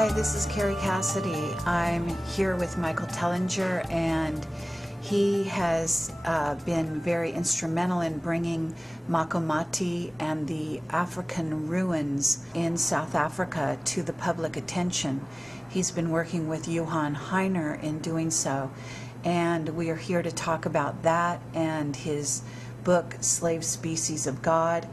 Hi, this is Carrie Cassidy. I'm here with Michael Tellinger, and he has been very instrumental in bringing Makomati and the African ruins in South Africa to the public attention. He's been working with Johann Heiner in doing so, and we are here to talk about that and his book, Slave Species of God,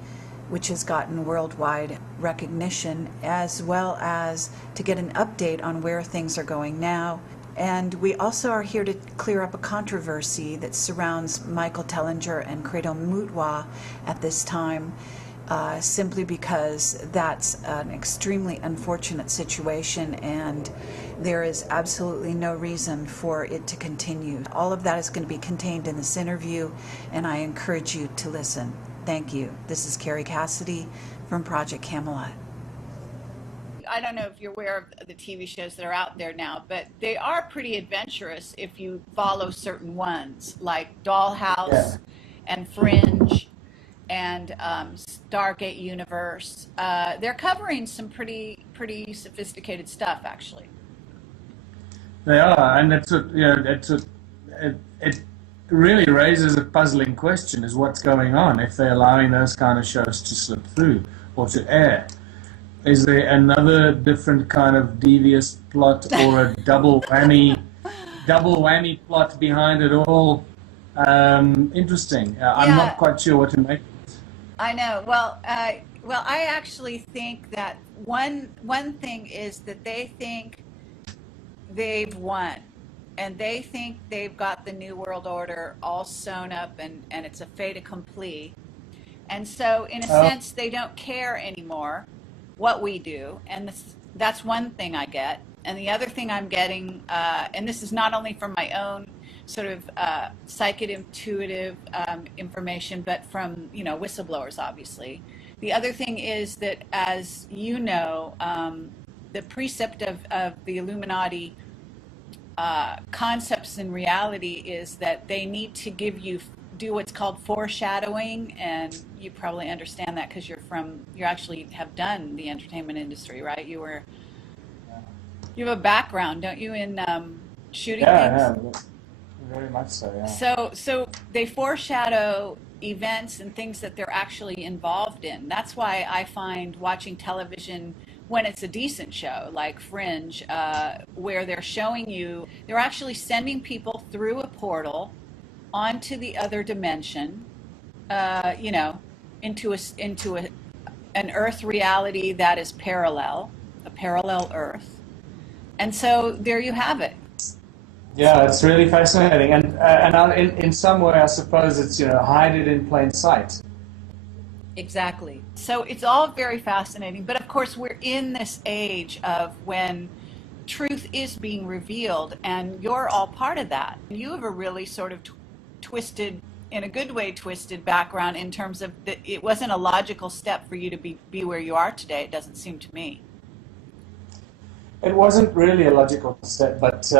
which has gotten worldwide recognition, as well as to get an update on where things are going now. And we also are here to clear up a controversy that surrounds Michael Tellinger and Credo Mutwa at this time, simply because that's an extremely unfortunate situation and there is absolutely no reason for it to continue. All of that is going to be contained in this interview, and I encourage you to listen. Thank you. This is Carrie Cassidy from Project Camelot. I don't know if you're aware of the TV shows that are out there now, but they are pretty adventurous if you follow certain ones, like Dollhouse and Fringe and Stargate Universe. They're covering some pretty sophisticated stuff, actually. They are, and it really raises a puzzling question: is what's going on if they're allowing those kind of shows to slip through or to air? Is there another different kind of devious plot or a double whammy plot behind it all? Interesting. I'm not quite sure what to make of it. I know. Well, I actually think that one thing is that they think they've won. And they think they've got the New World Order all sewn up and it's a fait accompli. And so, in a sense, they don't care anymore what we do. And that's one thing I get. And the other thing I'm getting, and this is not only from my own sort of psychic intuitive information, but from, whistleblowers, obviously. The other thing is that, as you know, the precept of the Illuminati concepts in reality is that they need to do what's called foreshadowing, and you probably understand that because you actually have done the entertainment industry, right? You have a background, don't you, in shooting things? Yeah, very much so. Yeah. So they foreshadow events and things that they're actually involved in. That's why I find watching television, when it's a decent show like Fringe, where they're showing you, they're actually sending people through a portal onto the other dimension, into an Earth reality that is a parallel Earth. And so there you have it. Yeah, it's really fascinating, and in some way, I suppose it's hide it in plain sight. Exactly. So it's all very fascinating. But of course, we're in this age of when truth is being revealed, and you're all part of that. You have a really sort of twisted, in a good way, twisted background in terms of that it wasn't a logical step for you to be where you are today, it doesn't seem to me. It wasn't really a logical step, but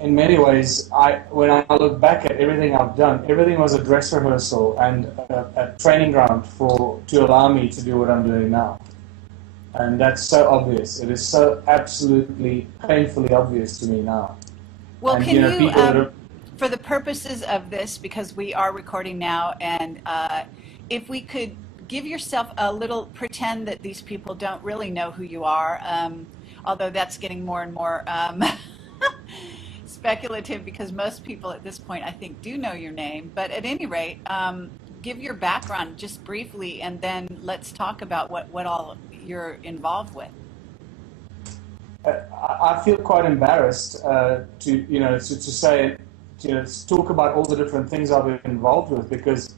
in many ways, when I look back at everything I've done, everything was a dress rehearsal and a training ground to allow me to do what I'm doing now. And that's so obvious. It is so absolutely painfully obvious to me now. Well, and, can you, for the purposes of this, because we are recording now, and if we could give yourself a little, pretend that these people don't really know who you are, although that's getting more and more speculative, because most people at this point, I think, do know your name. But at any rate, give your background just briefly, and then let's talk about what all you're involved with. I feel quite embarrassed to talk about all the different things I've been involved with, because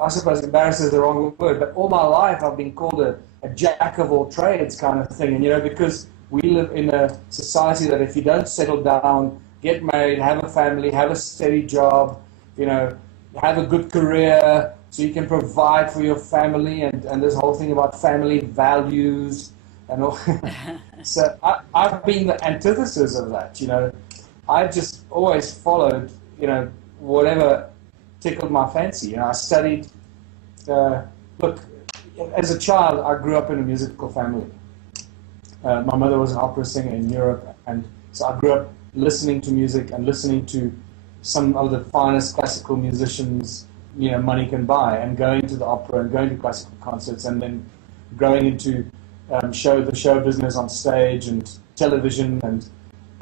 I suppose embarrassed is the wrong word, but all my life I've been called a jack of all trades kind of thing. And because we live in a society that if you don't settle down, get married, have a family, have a steady job, have a good career so you can provide for your family, and this whole thing about family values and all. So I've been the antithesis of that. I just always followed, whatever tickled my fancy. I studied. Look, as a child, I grew up in a musical family. My mother was an opera singer in Europe, and so I grew up listening to music and listening to some of the finest classical musicians, money can buy, and going to the opera and going to classical concerts, and then growing into the show business on stage and television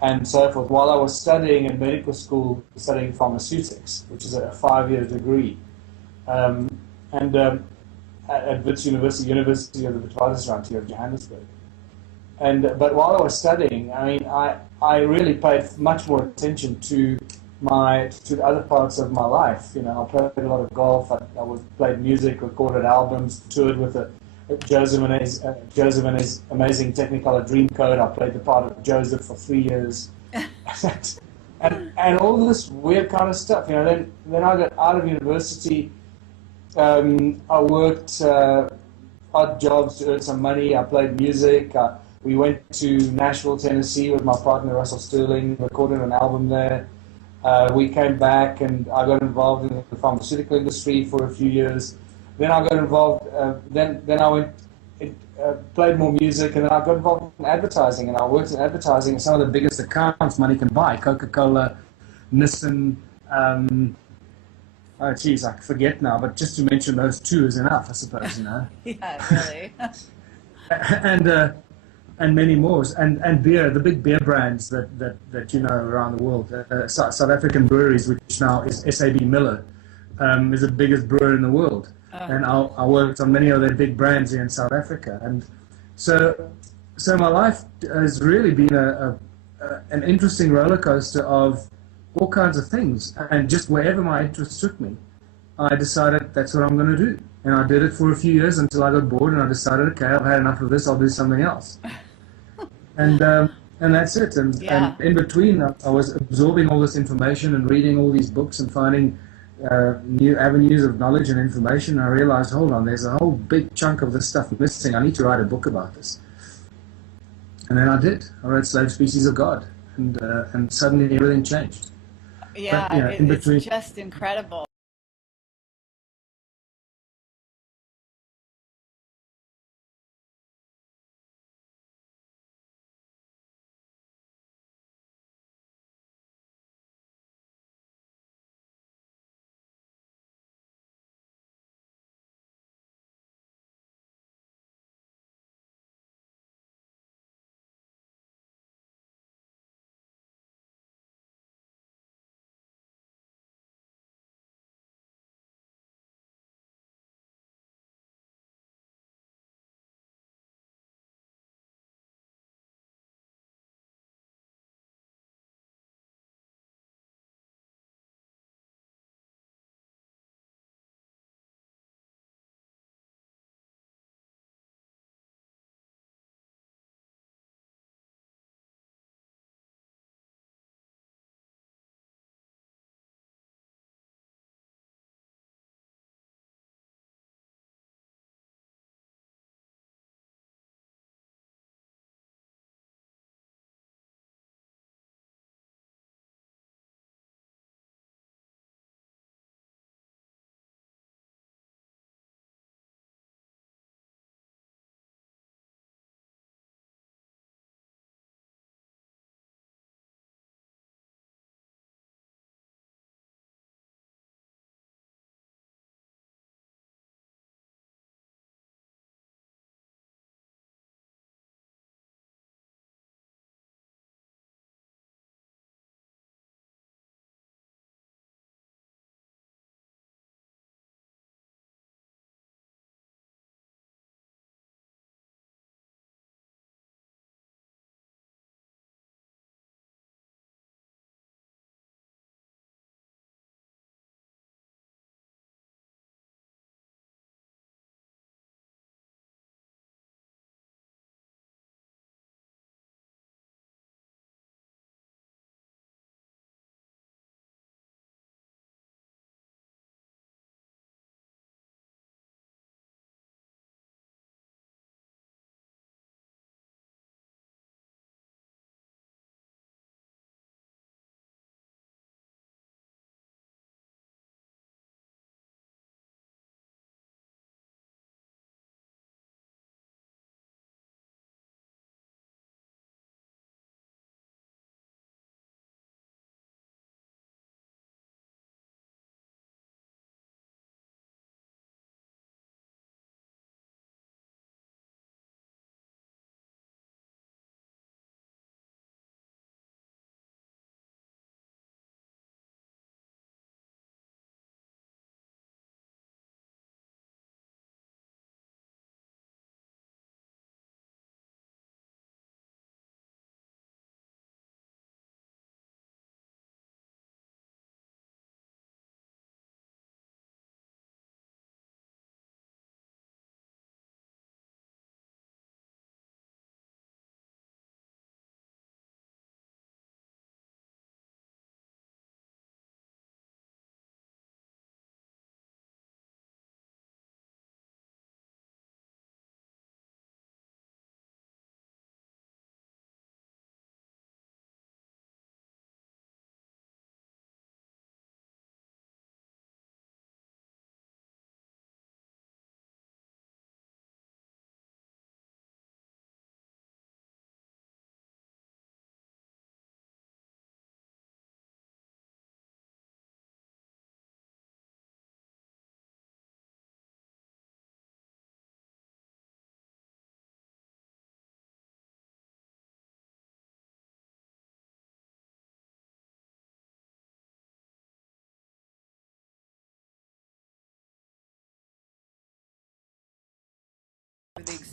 and so forth. While I was studying in medical school, studying pharmaceutics, which is a 5-year degree, and at Wits University, University of the Witwatersrand here of Johannesburg. But while I was studying, I really paid much more attention to the other parts of my life. I played a lot of golf. I played music, recorded albums, toured with Joseph and his amazing Technicolor Dreamcoat. I played the part of Joseph for 3 years, and all this weird kind of stuff. Then I got out of university. I worked odd jobs to earn some money. I played music. We went to Nashville, Tennessee with my partner Russell Sterling, recorded an album there. We came back and I got involved in the pharmaceutical industry for a few years. Then I got involved, then I went, played more music, and then I got involved in advertising, and I worked in advertising at some of the biggest accounts money can buy, Coca-Cola, Nissan, oh geez, I forget now, but just to mention those two is enough, I suppose, Yeah, really. and many more, and beer, the big beer brands that around the world. South African breweries, which now is SAB Miller, is the biggest brewer in the world, and I worked on many of their big brands here in South Africa, and so my life has really been an interesting roller coaster of all kinds of things, and just wherever my interest took me, I decided that's what I'm going to do, and I did it for a few years until I got bored, and I decided, okay, I've had enough of this, I'll do something else. And that's it. And in between, I was absorbing all this information and reading all these books and finding new avenues of knowledge and information. I realized, hold on, there's a whole big chunk of this stuff missing. I need to write a book about this. And then I did. I wrote Slave Species of God, and suddenly everything changed. Yeah, But, it's just incredible.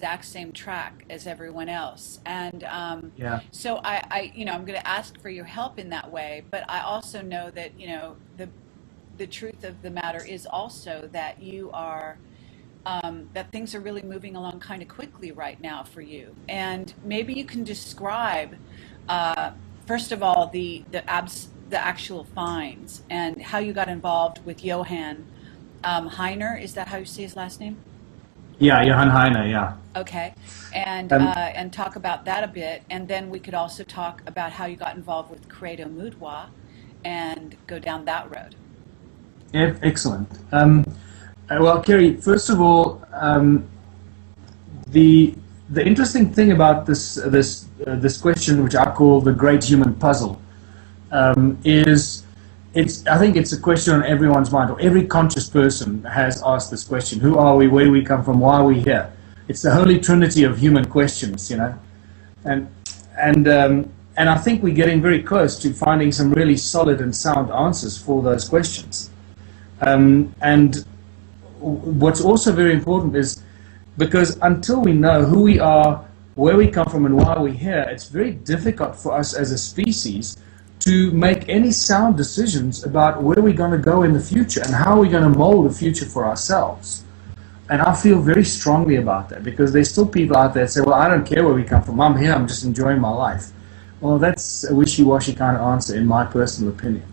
exact same track as everyone else. And Yeah. so I'm going to ask for your help in that way. But I also know that, the truth of the matter is also that you are that things are really moving along kind of quickly right now for you. And maybe you can describe, uh, first of all, the actual finds and how you got involved with Johann Heiner. Is that how you say his last name? Yeah, Johann Heine, yeah. Okay, Um, and talk about that a bit, and then we could also talk about how you got involved with Credo Mudwa, and go down that road. Excellent. Well, Kerry, first of all, the the interesting thing about this question, which I call the great human puzzle, is I think it's a question on everyone's mind, or every conscious person has asked this question: Who are we? Where do we come from? Why are we here? It's the holy trinity of human questions, and and and I think we're getting very close to finding some really solid and sound answers for those questions. And what's also very important is, because until we know who we are, where we come from, and why we're here, it's very difficult for us as a species to make any sound decisions about where we're going to go in the future and how we're going to mold the future for ourselves. And I feel very strongly about that, because there's still people out there that say, well, I don't care where we come from. I'm here. I'm just enjoying my life. Well, that's a wishy-washy kind of answer, in my personal opinion.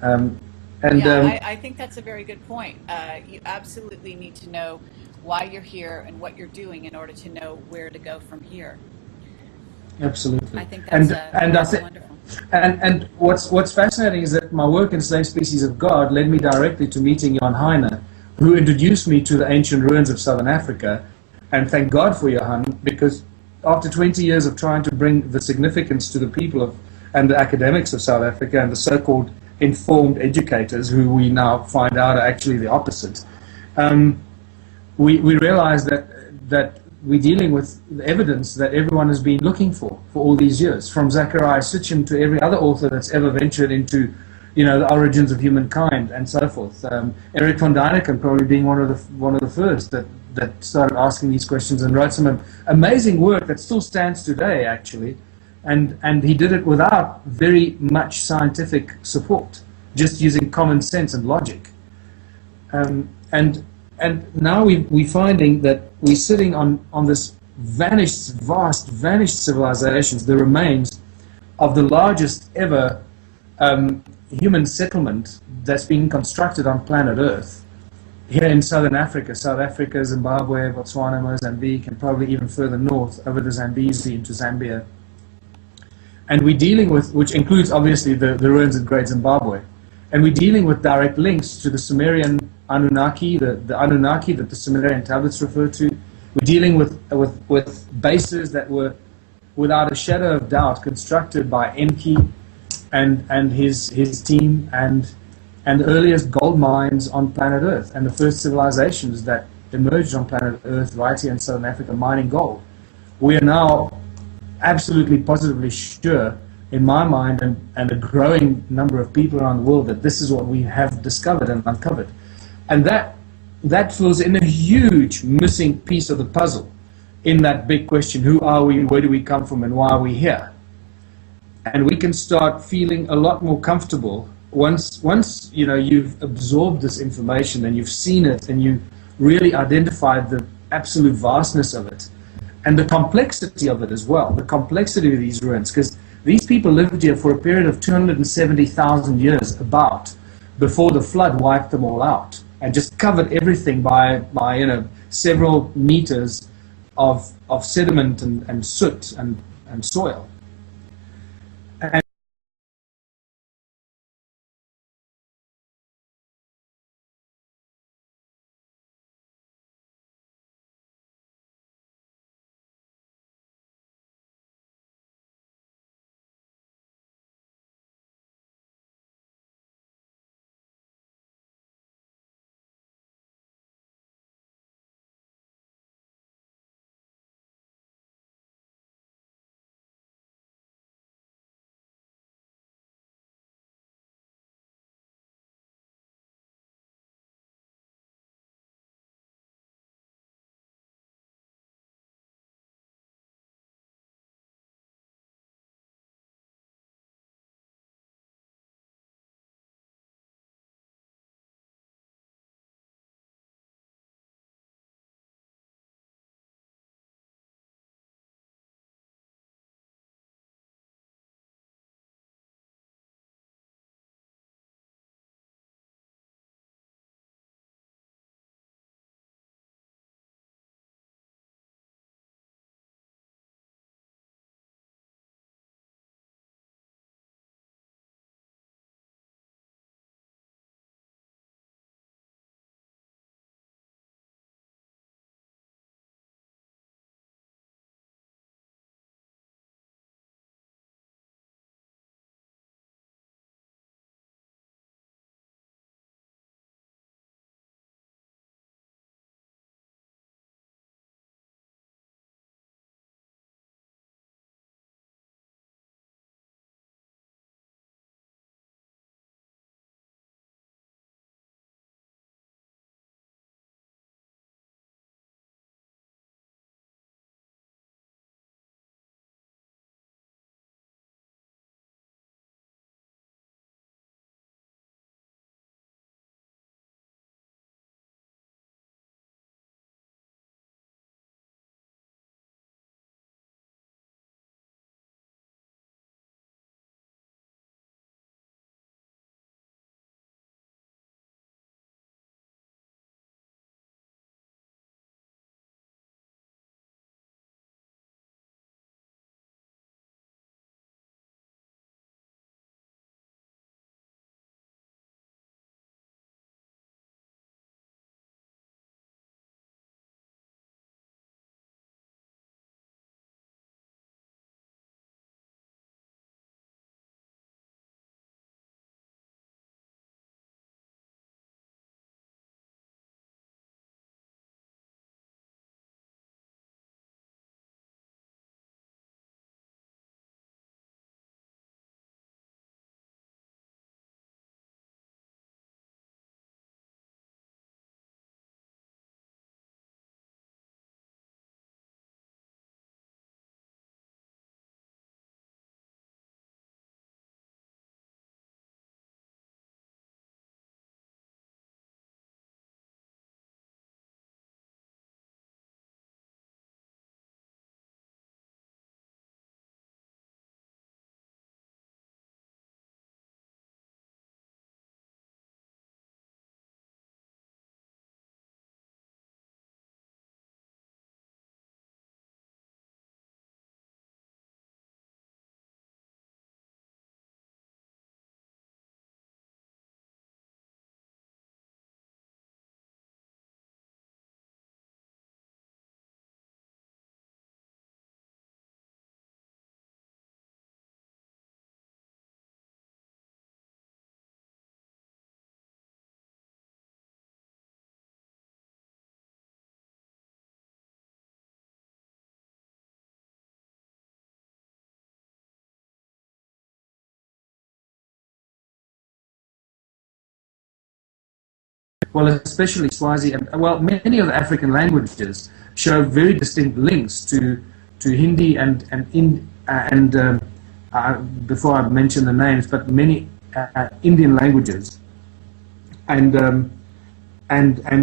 Um, and Yeah, I think that's a very good point. You absolutely need to know why you're here and what you're doing in order to know where to go from here. Absolutely. I think that's I wonderful. and what's fascinating is that my work in Slave Species of God led me directly to meeting Jan Heine, who introduced me to the ancient ruins of Southern Africa. And thank God for Johan, because after 20 years of trying to bring the significance to the people of and the academics of South Africa, and the so-called informed educators, who we now find out are actually the opposite, um, we realize that we're dealing with evidence that everyone has been looking for all these years, from Zachariah Sitchin to every other author that's ever ventured into, the origins of humankind and so forth. Eric von Däniken probably being one of the first that started asking these questions and wrote some amazing work that still stands today, actually, and he did it without very much scientific support, just using common sense and logic. And now we're finding that we're sitting on this vanished civilizations, the remains of the largest ever human settlement that's been constructed on planet Earth, here in Southern Africa, South Africa, Zimbabwe, Botswana, Mozambique, and probably even further north over the Zambezi into Zambia. And we're dealing with, which includes obviously the ruins of Great Zimbabwe, and we're dealing with direct links to the Sumerian Anunnaki, the Anunnaki that the Sumerian tablets refer to. We're dealing with bases that were, without a shadow of doubt, constructed by Enki and his team, and the earliest gold mines on planet Earth, and the first civilizations that emerged on planet Earth right here in Southern Africa mining gold. We are now absolutely positively sure, in my mind, and a growing number of people around the world, that this is what we have discovered and uncovered. And that fills in a huge missing piece of the puzzle in that big question: who are we, where do we come from, and why are we here? And we can start feeling a lot more comfortable once you've absorbed this information and you've seen it and you really identified the absolute vastness of it and the complexity of it as well, the complexity of these ruins, because these people lived here for a period of 270,000 years about, before the flood wiped them all out and just covered everything by several meters of sediment and soot and soil. well, especially Swazi, and well, many of the African languages show very distinct links to Hindi and before I mention the names, but many Indian languages, and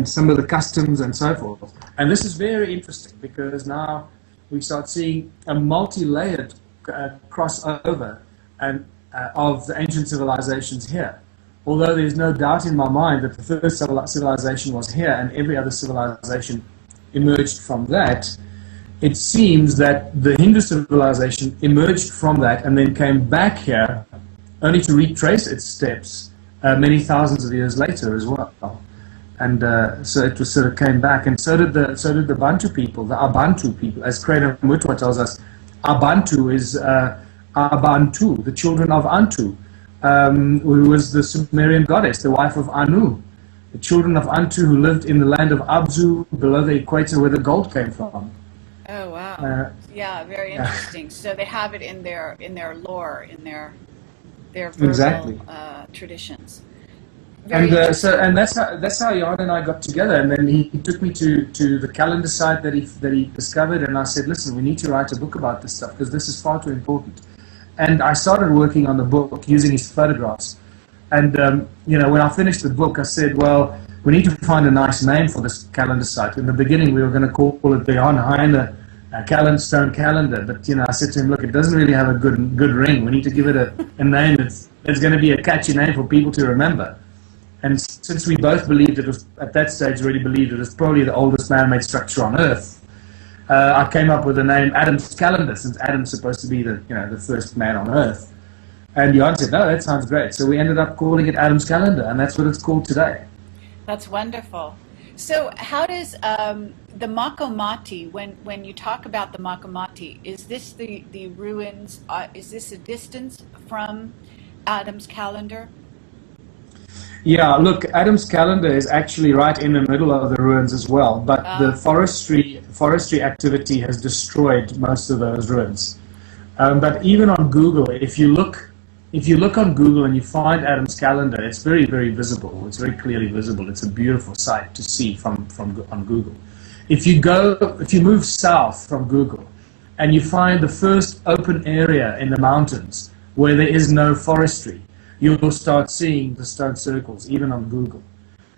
some of the customs and so forth. And this is very interesting because now we start seeing a multi-layered crossover of the ancient civilizations here. Although there's no doubt in my mind that the first civilization was here and every other civilization emerged from that, it seems that the Hindu civilization emerged from that and then came back here only to retrace its steps many thousands of years later as well. And so it was sort of came back, and so did the Bantu people, the Abantu people, as Credo Mutwa tells us. Abantu is Abantu, the children of Antu, who was the Sumerian goddess, the wife of Anu, the children of Antu who lived in the land of Abzu, below the equator, where the gold came from. Oh wow! Yeah, very interesting. So they have it in their lore, in their verbal exactly. Traditions. And that's how Jan and I got together. And then he took me to the calendar site that he discovered, and I said, listen, we need to write a book about this stuff because this is far too important. And I started working on the book using his photographs. And when I finished the book, I said, well, we need to find a nice name for this calendar site. In the beginning, we were going to call it the Jan Heine Stone Calendar, but I said to him, look, it doesn't really have a good ring. We need to give it a name that's going to be a catchy name for people to remember. And since we both believed it was, at that stage, already believed it was probably the oldest man-made structure on Earth, I came up with the name Adam's Calendar, since Adam's supposed to be the first man on Earth. And Jan said, no, that sounds great. So we ended up calling it Adam's Calendar, and that's what it's called today. That's wonderful. So how does the Makomati, when you talk about the Makomati, is this the ruins, is this a distance from Adam's Calendar? Yeah, look, Adam's Calendar is actually right in the middle of the ruins as well, but the forestry activity has destroyed most of those ruins. But even on Google, if you look on Google and you find Adam's Calendar, it's very, very visible. It's very clearly visible. It's a beautiful sight to see on Google. If you move south from Google and you find the first open area in the mountains where there is no forestry, you will start seeing the stone circles, even on Google,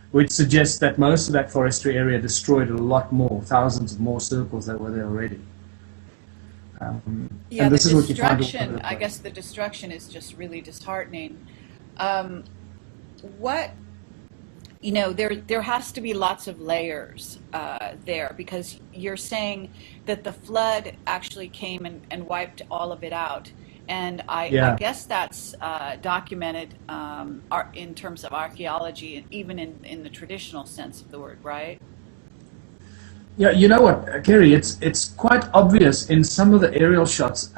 which suggests that most of that forestry area destroyed a lot more, thousands of more circles that were there already. Yeah, and this the is what you find. I guess the destruction is just really disheartening. There has to be lots of layers there, because you're saying that the flood actually came and wiped all of it out. And I guess that's documented in terms of archaeology, and even in the traditional sense of the word, right? Yeah, you know what, Kerry, it's quite obvious in some of the aerial shots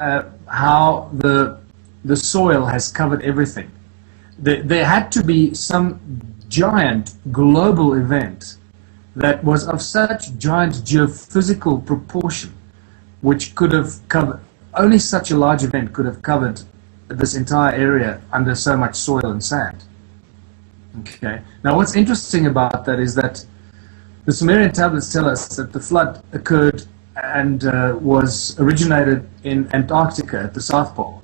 how the soil has covered everything. There had to be some giant global event that was of such giant geophysical proportion, which could have covered. Only such a large event could have covered this entire area under so much soil and sand. Okay. Now, what's interesting about that is that the Sumerian tablets tell us that the flood occurred and was originated in Antarctica at the South Pole,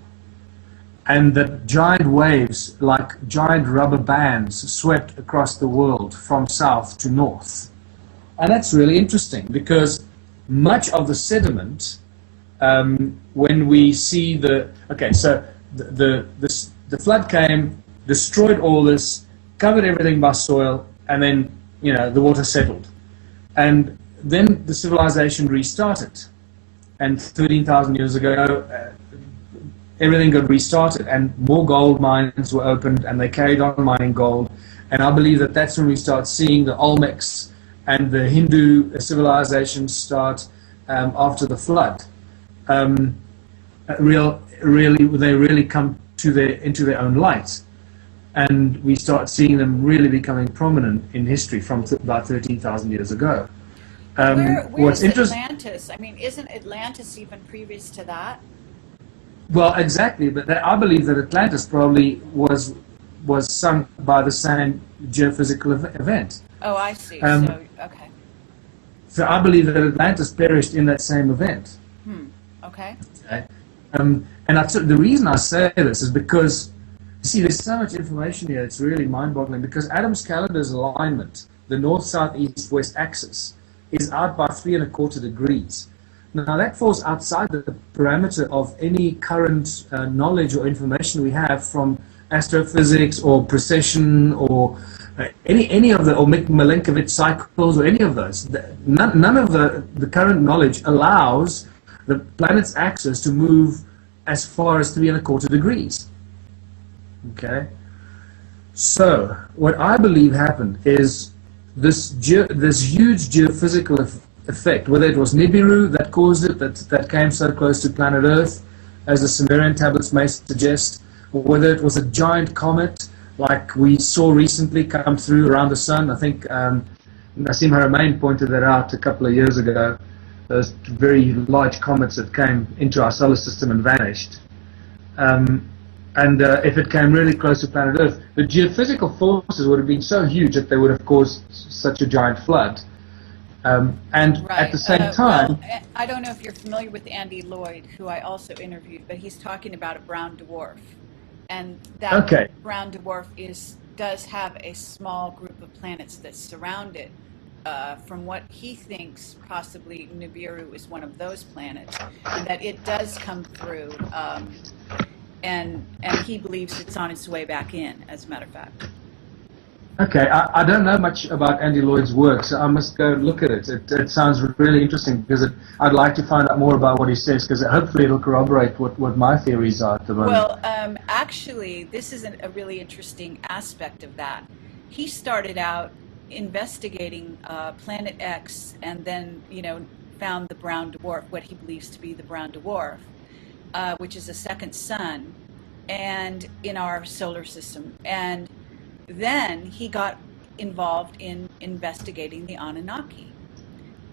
and that giant waves, like giant rubber bands, swept across the world from south to north. And that's really interesting because much of the sediment, when we see the flood came, destroyed all this, covered everything by soil, and then the water settled, and then the civilization restarted, and 13,000 years ago everything got restarted, and more gold mines were opened, and they carried on mining gold. And I believe that that's when we start seeing the Olmecs and the Hindu civilizations start after the flood. They really come into their own light, and we start seeing them really becoming prominent in history from about 13,000 years ago. Where's Atlantis? I mean, isn't Atlantis even previous to that? Well, exactly, but I believe that Atlantis probably was sunk by the same geophysical event. Oh, I see. Um, So, okay. so I believe that Atlantis perished in that same event. Okay. Okay? And the reason I say this is because, you see, there's so much information here, it's really mind-boggling, because Adam's calendar's alignment, the north, south, east, west axis, is out by 3¼ degrees. Now, that falls outside the parameter of any current knowledge or information we have from astrophysics or precession or any of the, or Milankovitch cycles or any of those. None of the current knowledge allows the planet's axis to move as far as 3¼ degrees. Okay? So, what I believe happened is this huge geophysical effect, whether it was Nibiru that caused it, that came so close to planet Earth, as the Sumerian tablets may suggest, or whether it was a giant comet like we saw recently come through around the sun. I think Nassim Haramein pointed that out a couple of years ago, those very large comets that came into our solar system and vanished. And if it came really close to planet Earth, the geophysical forces would have been so huge that they would have caused such a giant flood. And Right. at the same time... Well, I don't know if you're familiar with Andy Lloyd, who I also interviewed, but he's talking about a brown dwarf. And that brown dwarf does have a small group of planets that surround it. From what he thinks, possibly Nibiru is one of those planets, and that it does come through, and he believes it's on its way back in, as a matter of fact. Okay, I don't know much about Andy Lloyd's work, so I must go look at it. It sounds really interesting, because I'd like to find out more about what he says, because hopefully it'll corroborate what my theories are at the moment. Well, actually, this is a really interesting aspect of that. He started out investigating Planet X, and then, found the brown dwarf, what he believes to be the brown dwarf, which is a second sun, and in our solar system. And then he got involved in investigating the Anunnaki.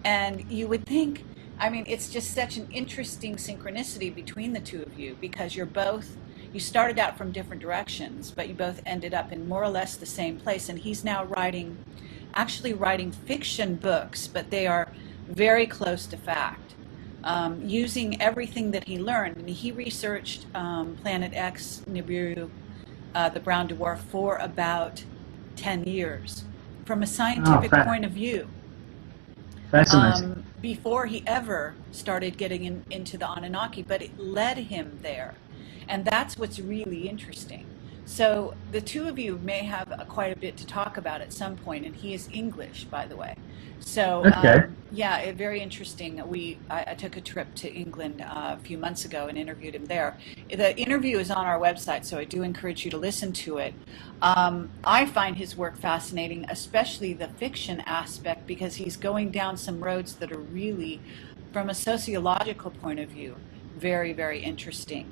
And you would think, it's just such an interesting synchronicity between the two of you, because you started out from different directions, but you both ended up in more or less the same place. And he's now actually writing fiction books, but they are very close to fact, using everything that he learned. And he researched Planet X, Nibiru, the brown dwarf, for about 10 years from a scientific point of view. Fascinating. Before he ever started getting into the Anunnaki, but it led him there. And that's what's really interesting. So the two of you may have quite a bit to talk about at some point, and he is English, by the way. So, yeah, very interesting. I took a trip to England a few months ago and interviewed him there. The interview is on our website, so I do encourage you to listen to it. I find his work fascinating, especially the fiction aspect, because he's going down some roads that are really, from a sociological point of view, very, very interesting.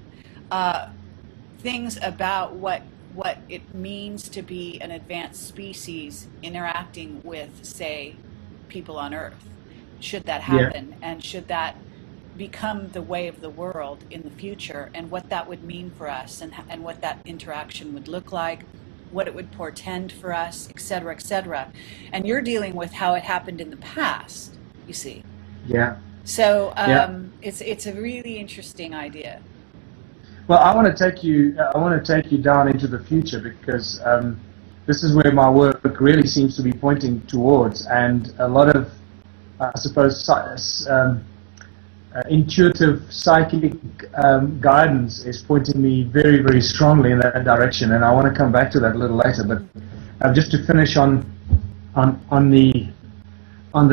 Things about what it means to be an advanced species interacting with, say, people on Earth. Should that happen, and should that become the way of the world in the future, and what that would mean for us, and what that interaction would look like, what it would portend for us, etc., etc. And you're dealing with how it happened in the past, you see. Yeah. So it's a really interesting idea. Well, I want to take you down into the future, because this is where my work really seems to be pointing towards, and a lot of, I suppose, intuitive psychic guidance is pointing me very, very strongly in that direction, and I want to come back to that a little later. But just to finish on the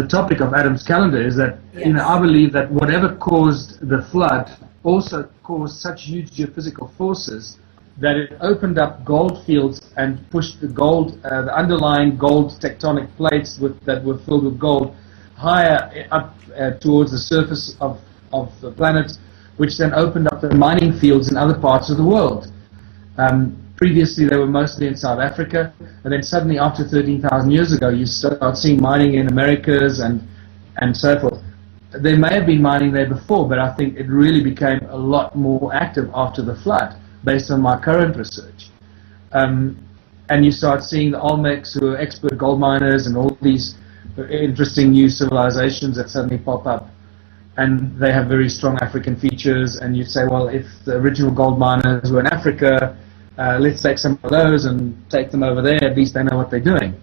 topic of Adam's calendar, is that I believe that whatever caused the flood also caused such huge geophysical forces that it opened up gold fields and pushed the gold, the underlying gold tectonic plates that were filled with gold, higher up towards the surface of the planet, which then opened up the mining fields in other parts of the world. Previously, they were mostly in South Africa, and then suddenly, after 13,000 years ago, you start seeing mining in Americas and so forth. There may have been mining there before, but I think it really became a lot more active after the flood, based on my current research. and you start seeing the Olmecs, who are expert gold miners, and all these interesting new civilizations that suddenly pop up, and they have very strong African features, and you say, well, if the original gold miners were in Africa, let's take some of those and take them over there. At least they know what they're doing.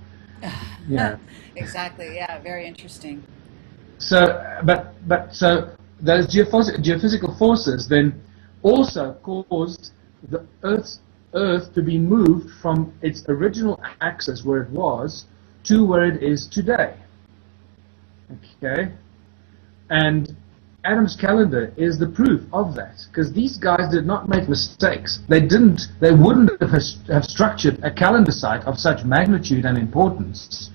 Yeah. Exactly. Yeah. Very interesting. So, so those geophysical forces then also caused the Earth to be moved from its original axis where it was to where it is today. Okay, and Adam's calendar is the proof of that, because these guys did not make mistakes. They wouldn't have structured a calendar site of such magnitude and importance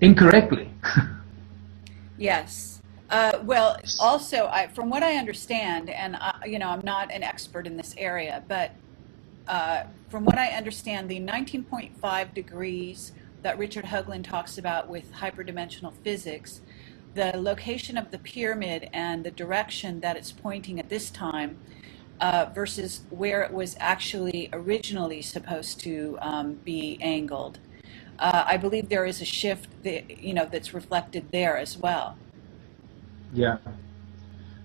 incorrectly. Yes. Well, also, from what I understand, and I'm not an expert in this area, but from what I understand, the 19.5 degrees that Richard Hoagland talks about with hyperdimensional physics, the location of the pyramid and the direction that it's pointing at this time versus where it was actually originally supposed to be angled. I believe there is a shift that's reflected there as well. Yeah.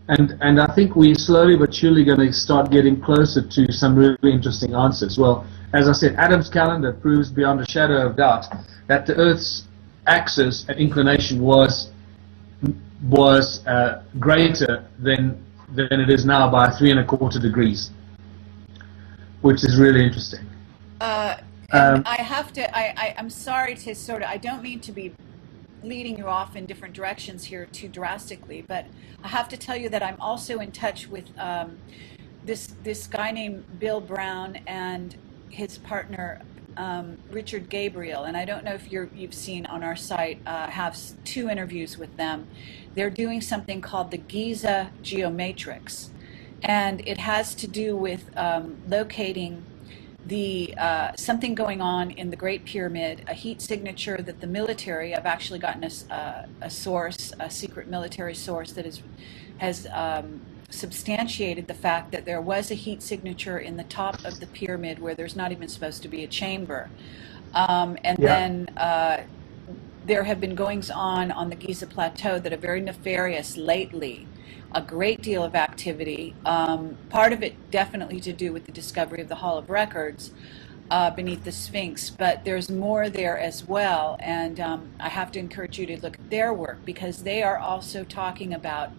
And I think we slowly but surely going to start getting closer to some really interesting answers. Well, as I said, Adam's calendar proves beyond a shadow of doubt that the Earth's axis and inclination was greater than it is now by 3¼ degrees, which is really interesting. And I have to, I'm sorry to I don't mean to be leading you off in different directions here too drastically, but I have to tell you that I'm also in touch with this guy named Bill Brown and his partner Richard Gabriel, and I don't know if you've seen on our site, have 2 interviews with them. They're doing something called the Giza Geomatrix, and it has to do with locating the something going on in the Great Pyramid, a heat signature that the military, I've actually gotten a source, a secret military source that has substantiated the fact that there was a heat signature in the top of the pyramid where there's not even supposed to be a chamber. Then there have been goings on the Giza Plateau that are very nefarious lately. A great deal of activity, part of it definitely to do with the discovery of the Hall of Records beneath the Sphinx, but there's more there as well, and I have to encourage you to look at their work, because they are also talking about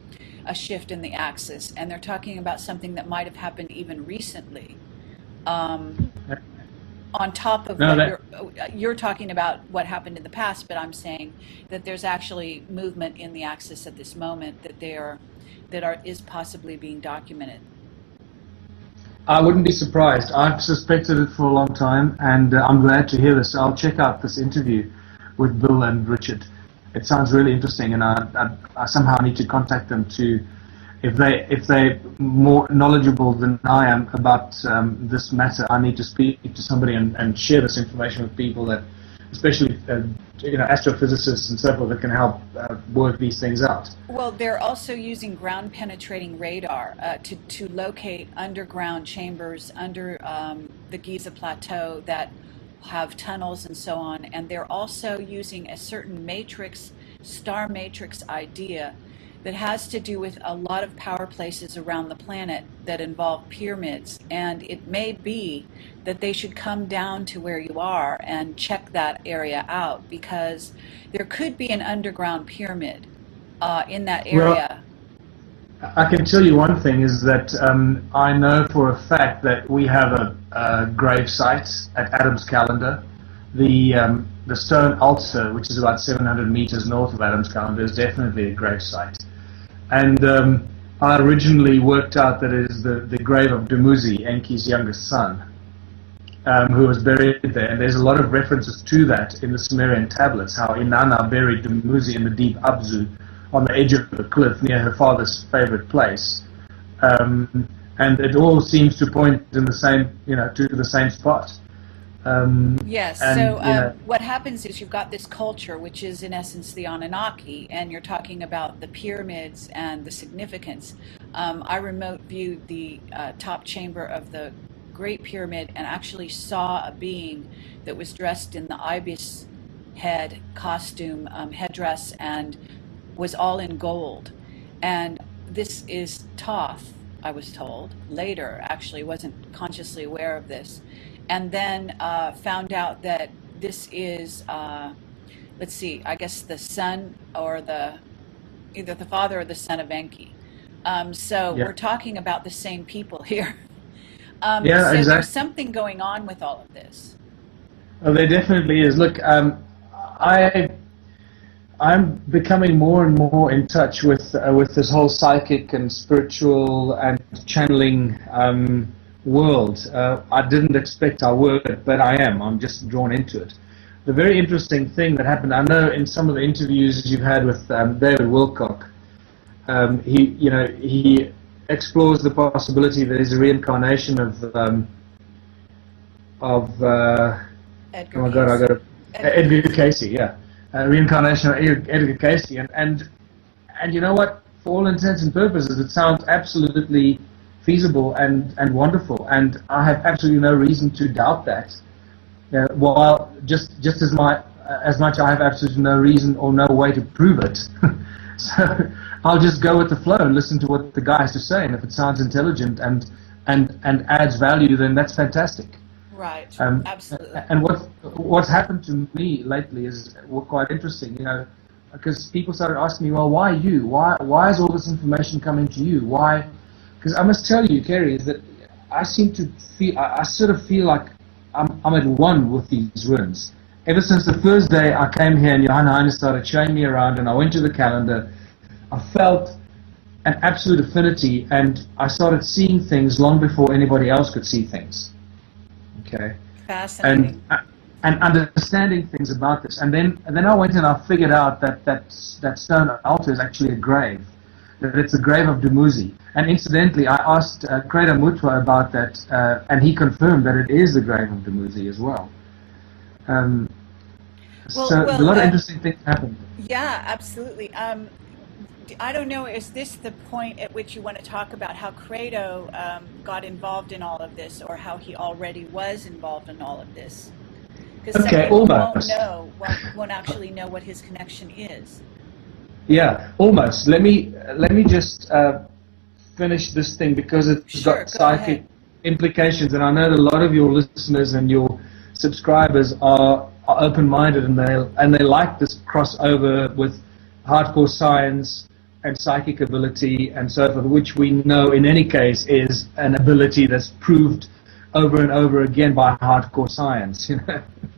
a shift in the axis, and they're talking about something that might have happened even recently. On top of you're talking about what happened in the past, but I'm saying that there's actually movement in the axis at this moment that is possibly being documented. I wouldn't be surprised. I've suspected it for a long time, and I'm glad to hear this. I'll check out this interview with Bill and Richard. It sounds really interesting, and I somehow need to contact them to, if they're more knowledgeable than I am about this matter. I need to speak to somebody and share this information with people that, especially astrophysicists and so forth, that can help work these things out. Well, they're also using ground penetrating radar to locate underground chambers under the Giza Plateau that have tunnels and so on, and they're also using a certain star matrix idea that has to do with a lot of power places around the planet that involve pyramids, and it may be that they should come down to where you are and check that area out, because there could be an underground pyramid in that area. Well, I can tell you one thing is that I know for a fact that we have a grave site at Adam's Calendar. The stone altar, which is about 700 meters north of Adam's Calendar, is definitely a grave site. And I originally worked out that it is the grave of Dumuzi, Enki's youngest son, who was buried there. And there's a lot of references to that in the Sumerian tablets, how Inanna buried Dumuzi in the deep Abzu on the edge of the cliff near her father's favorite place. And it all seems to point in the same, to the same spot. Yes, what happens is you've got this culture, which is in essence the Anunnaki, and you're talking about the pyramids and the significance. I remote viewed the top chamber of the Great Pyramid and actually saw a being that was dressed in the ibis head costume, headdress, and was all in gold. And this is Thoth, I was told later. Actually, wasn't consciously aware of this, and then found out that this is, let's see, I guess the son or either the father or the son of Enki. So Yeah. we're talking about the same people here. Yeah, So there's exactly. something going on with all of this. Well, there definitely is. Look, I I'm becoming more and more in touch with this whole psychic and spiritual and channeling world. I didn't expect I would, but I am. I'm just drawn into it. The very interesting thing that happened, I know in some of the interviews you've had with David Wilcock, he explores the possibility that there's a reincarnation of Edgar oh my God, I Cayce. got Edgar Cayce, yeah. Reincarnation of Edgar Cayce, and you know what? For all intents and purposes, it sounds absolutely feasible and wonderful, and I have absolutely no reason to doubt that. While just as much I have absolutely no reason or no way to prove it. So I'll just go with the flow and listen to what the guy has to say, and if it sounds intelligent and adds value, then that's fantastic. Right, absolutely. And what's happened to me lately is quite interesting, because people started asking me, well, why you? Why is all this information coming to you? Why? Because I must tell you, Kerry, is that I seem to feel, I sort of feel like I'm at one with these ruins. Ever since the first day I came here and Johann Heine started showing me around and I went to the calendar, I felt an absolute affinity, and I started seeing things long before anybody else could see things. Okay. Fascinating. And understanding things about this, and then I went and I figured out that stone altar is actually a grave, that it's a grave of Dumuzi. And incidentally, I asked Kreda Mutwa about that, and he confirmed that it is the grave of Dumuzi as well. So a lot of interesting things happened. Yeah, absolutely. I don't know, is this the point at which you want to talk about how Credo got involved in all of this, or how he already was involved in all of this? Because some people won't actually know what his connection is. Yeah, almost. Let me just finish this thing, because it's got psychic implications, and I know that a lot of your listeners and your subscribers are open-minded, and they like this crossover with hardcore science and psychic ability and so forth, which we know in any case is an ability that's proved over and over again by hardcore science.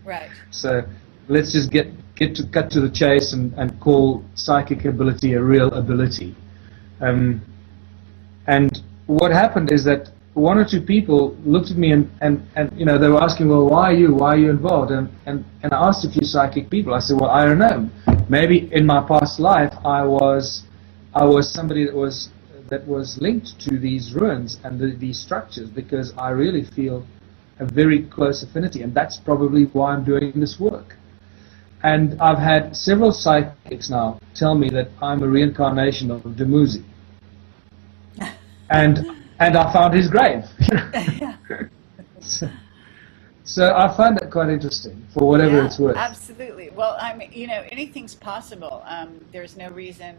Right. So let's just cut to the chase and call psychic ability a real ability. And what happened is that one or two people looked at me and they were asking, well, why are you involved? And I asked a few psychic people. I said, well, I don't know. Maybe in my past life I was somebody that was linked to these ruins and these structures, because I really feel a very close affinity, and that's probably why I'm doing this work. And I've had several psychics now tell me that I'm a reincarnation of Dumuzi. And I found his grave. So I find that quite interesting, for whatever it's worth. Absolutely. Well, anything's possible. There's no reason,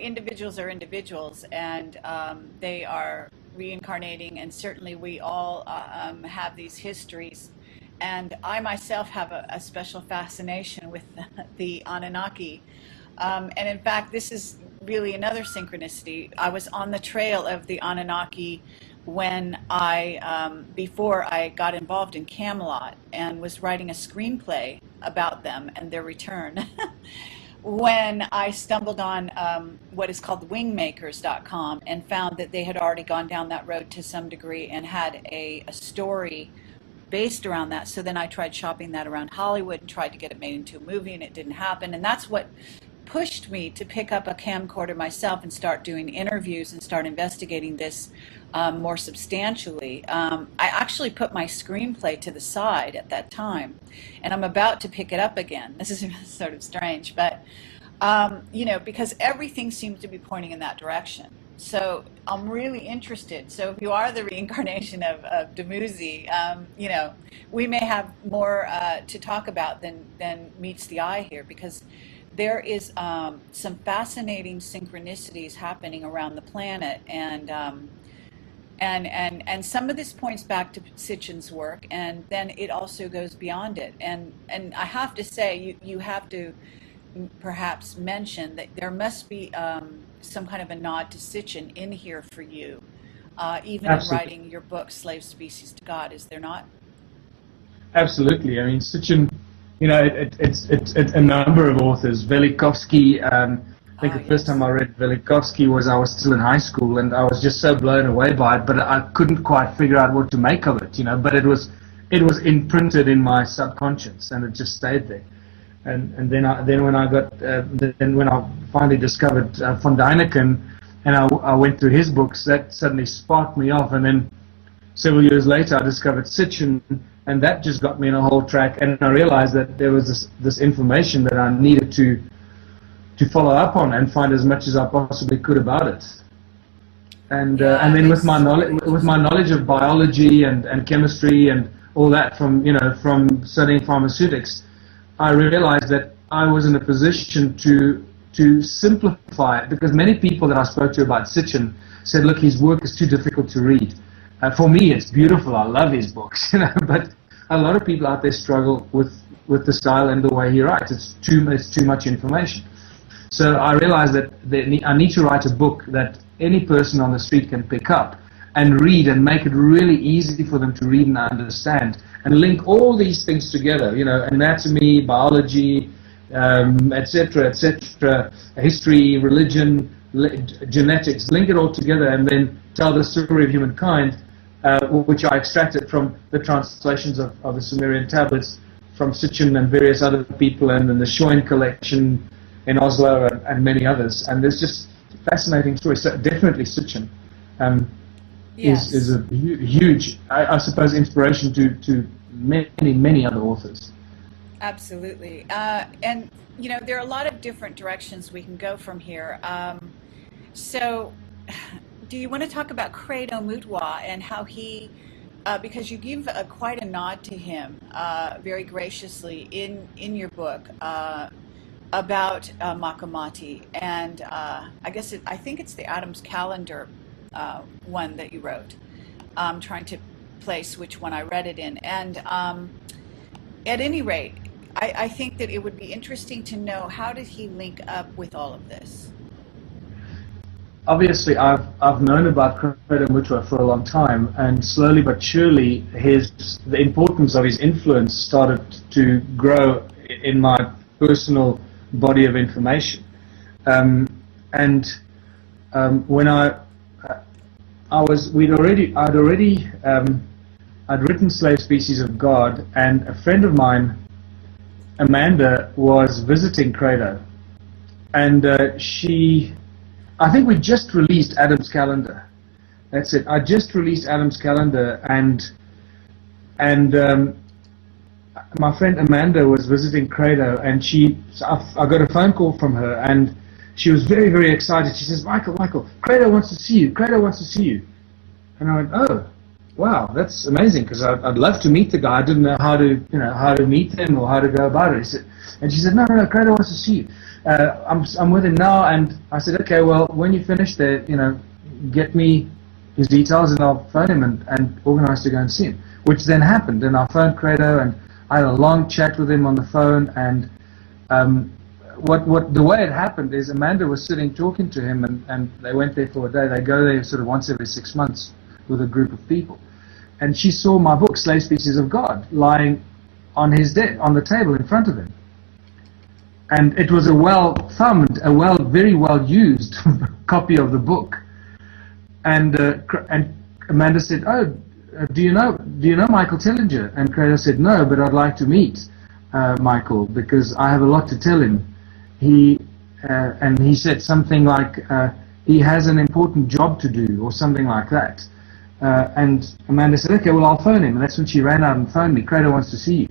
individuals are individuals, and they are reincarnating, and certainly we all have these histories. And I myself have a special fascination with the Anunnaki. And in fact, this is really another synchronicity. I was on the trail of the Anunnaki when before I got involved in Camelot, and was writing a screenplay about them and their return, when I stumbled on what is called wingmakers.com, and found that they had already gone down that road to some degree and had a story based around that. So then I tried shopping that around Hollywood and tried to get it made into a movie, and it didn't happen. And that's what pushed me to pick up a camcorder myself and start doing interviews and start investigating this more substantially. I actually put my screenplay to the side at that time, and I'm about to pick it up again. This is sort of strange, but because everything seems to be pointing in that direction. So I'm really interested. So if you are the reincarnation of Dumuzi, you know, we may have more to talk about than meets the eye here, because there is some fascinating synchronicities happening around the planet, and some of this points back to Sitchin's work, and then it also goes beyond it. And I have to say, you have to perhaps mention that there must be some kind of a nod to Sitchin in here for you, even in Absolutely. writing your book, Slave Species to God, is there not? Absolutely. I mean, Sitchin, you know, it's a number of authors. Velikovsky, I think Oh, the first yes. time I read Velikovsky was I was still in high school, and I was just so blown away by it, but I couldn't quite figure out what to make of it, you know, but it was imprinted in my subconscious, and it just stayed there. And then when I finally discovered von Däniken, and I went through his books, that suddenly sparked me off. And then several years later, I discovered Sitchin, and that just got me on a whole track. And I realized that there was this information that I needed to follow up on and find as much as I possibly could about it. And Yeah, then with my it's knowledge, really with my interesting. knowledge of biology and chemistry and all that from, you know, from studying pharmaceutics, I realized that I was in a position to simplify it, because many people that I spoke to about Sitchin said, look, his work is too difficult to read. For me, it's beautiful. I love his books, you know, but a lot of people out there struggle with the style and the way he writes. It's too much information. So I realized that I need to write a book that any person on the street can pick up and read, and make it really easy for them to read and understand, and link all these things together, you know, anatomy, biology, etc., history, religion, genetics, link it all together, and then tell the story of humankind, which I extracted from the translations of the Sumerian tablets from Sitchin and various other people, and then the Schoen collection in Oslo, and many others. And there's just fascinating stories. So definitely Sitchin is Yes. a huge, I suppose, inspiration to many other authors. Absolutely. And, you know, there are a lot of different directions we can go from here. So, do you want to talk about Credo Mutwa and how he, because you give quite a nod to him very graciously in your book about Makamati, and I think it's the Adam's Calendar one that you wrote. I'm trying to place which one I read it in. And at any rate, I think that it would be interesting to know, how did he link up with all of this? Obviously, I've known about Credo Mutwa for a long time, and slowly but surely, the importance of his influence started to grow in my personal body of information. And when I'd written Slave Species of God, and a friend of mine, Amanda, was visiting Credo, and I think we just released Adam's Calendar. That's it. I just released Adam's Calendar, and my friend Amanda was visiting Credo, and I got a phone call from her, and she was very, very excited. She says, Michael, Credo wants to see you. Credo wants to see you. And I went, oh, wow, that's amazing, because I'd love to meet the guy. I didn't know how to meet him or how to go about it. And she said, no, Credo wants to see you. I'm with him now. And I said, okay, well, when you finish there, get me his details, and I'll phone him and organize to go and see him. Which then happened, and I phoned Credo, and I had a long chat with him on the phone. And the way it happened is Amanda was sitting talking to him, and they went there for a day. They go there sort of once every 6 months with a group of people. And she saw my book, Slave Species of God, lying on his on the table in front of him. And it was a well-thumbed, very well-used copy of the book. And Amanda said, "Oh, do you know Michael Tellinger?" And Credo said, "No, but I'd like to meet Michael, because I have a lot to tell him." And he said something like, he has an important job to do, or something like that. And Amanda said, okay, well, I'll phone him. And that's when she ran out and phoned me. Credo wants to see you.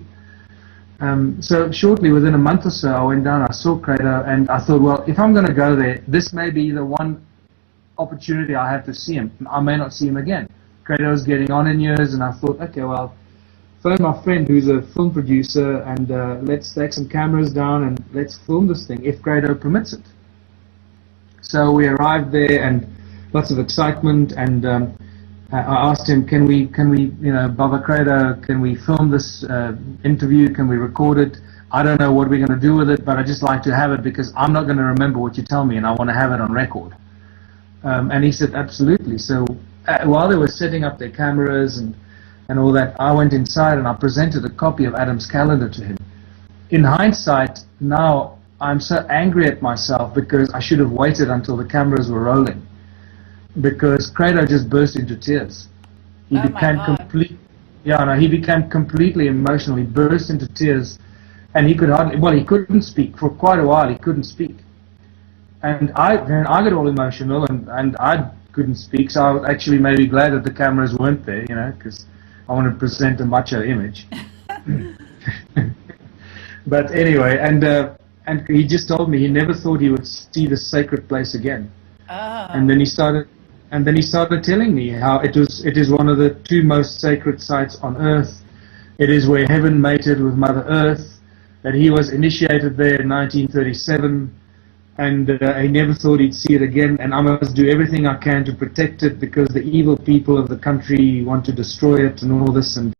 So shortly, within a month or so, I went down, I saw Credo, and I thought, well, if I'm going to go there, this may be the one opportunity I have to see him, I may not see him again. Credo's getting on in years, and I thought, okay, well, phone my friend who's a film producer, and let's take some cameras down and let's film this thing if Credo permits it. So we arrived there, and lots of excitement, and I asked him, can we, you know, Baba Credo, can we film this interview? Can we record it? I don't know what we're going to do with it, but I just like to have it because I'm not going to remember what you tell me, and I want to have it on record. And he said, absolutely. So while they were setting up their cameras and all that, I went inside and I presented a copy of Adam's calendar to him. In hindsight, now I'm so angry at myself because I should have waited until the cameras were rolling. Because Credo just burst into tears. He became he became completely emotional. He burst into tears, and he could hardly, well, he couldn't speak for quite a while. He couldn't speak, and I got all emotional, and I couldn't speak. So I was actually maybe glad that the cameras weren't there, you know, because I wanted to present a macho image. But anyway, and he just told me he never thought he would see this sacred place again. Oh. And then he started telling me how it is one of the two most sacred sites on earth. It is where heaven mated with Mother Earth, that he was initiated there in 1937, and he never thought he'd see it again, and I must do everything I can to protect it because the evil people of the country want to destroy it and all this. And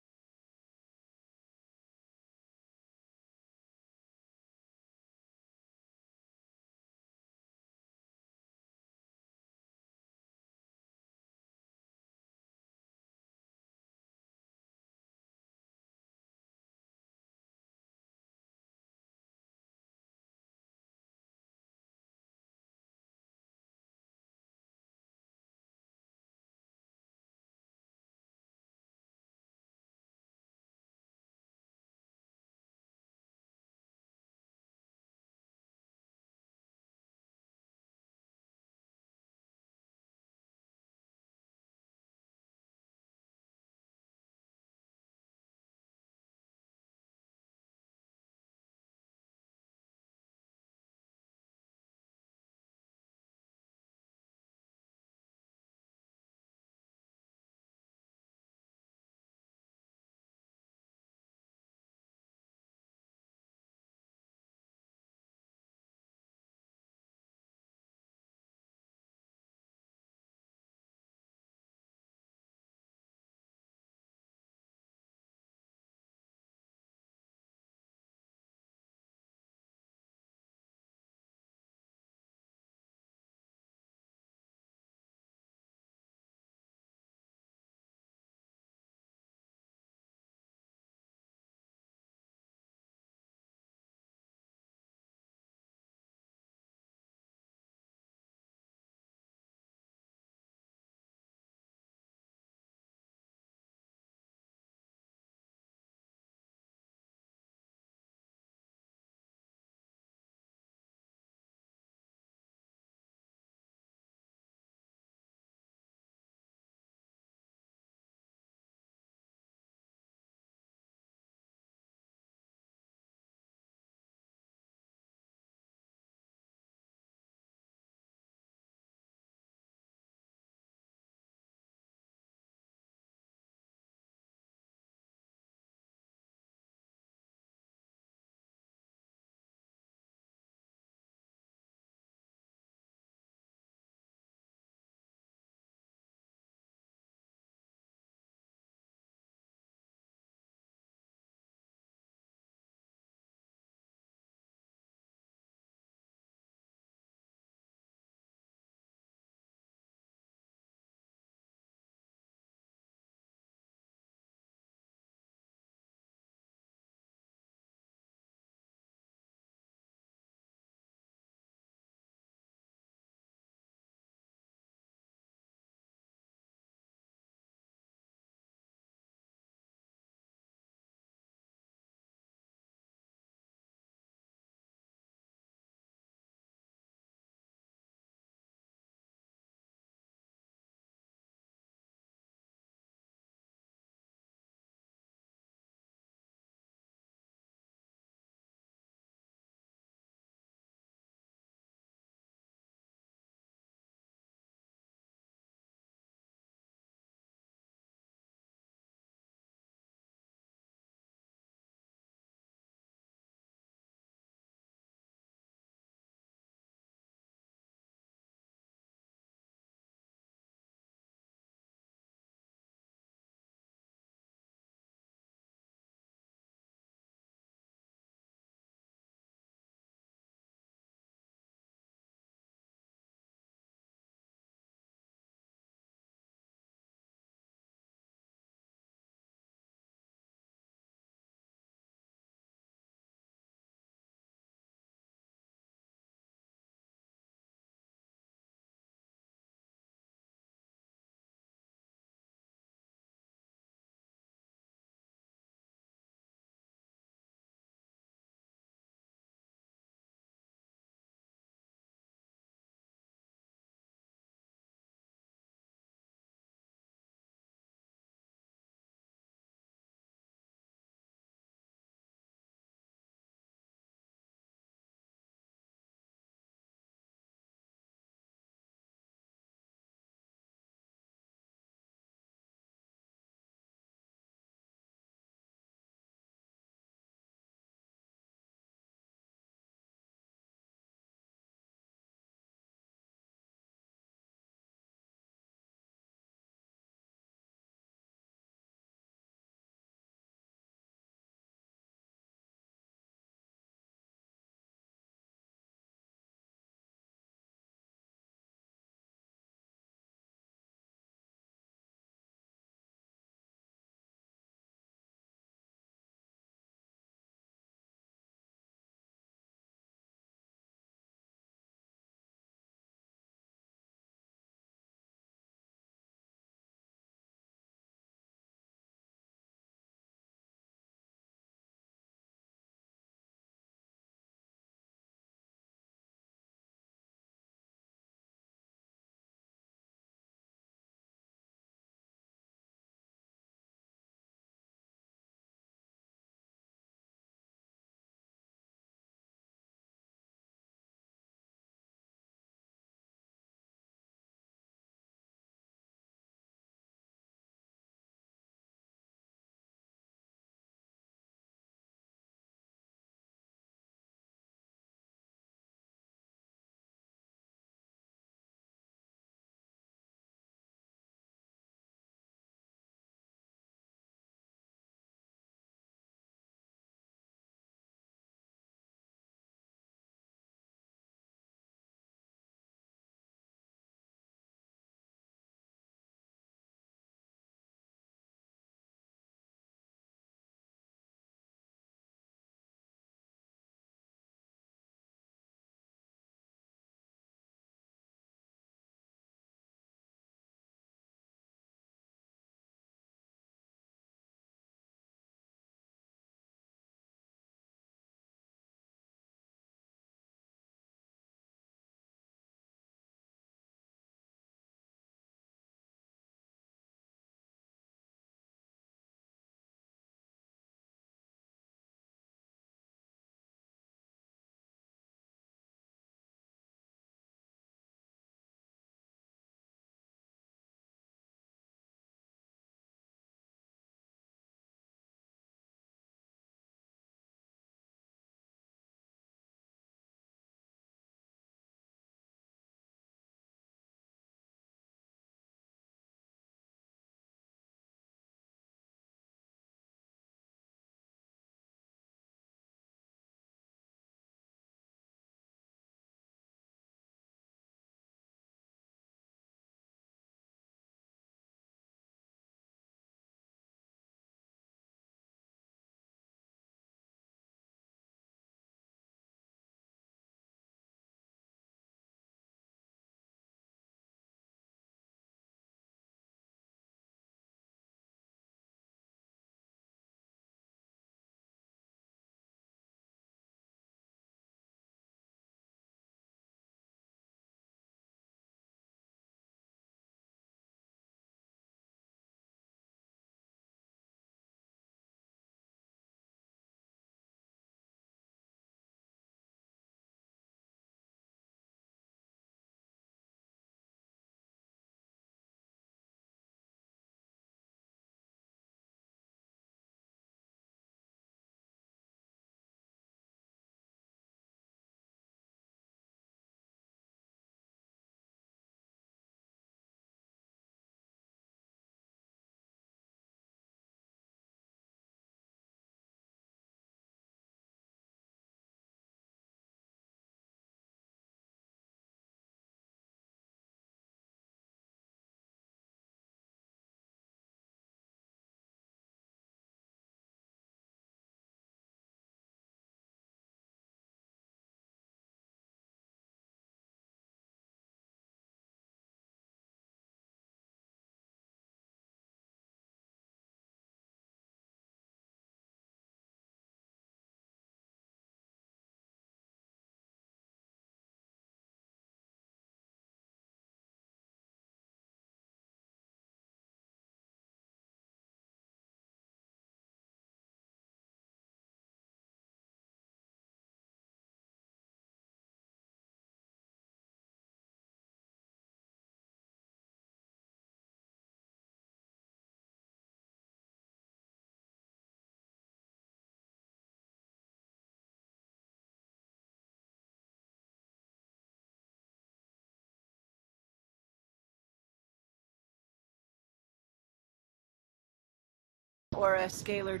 or a scalar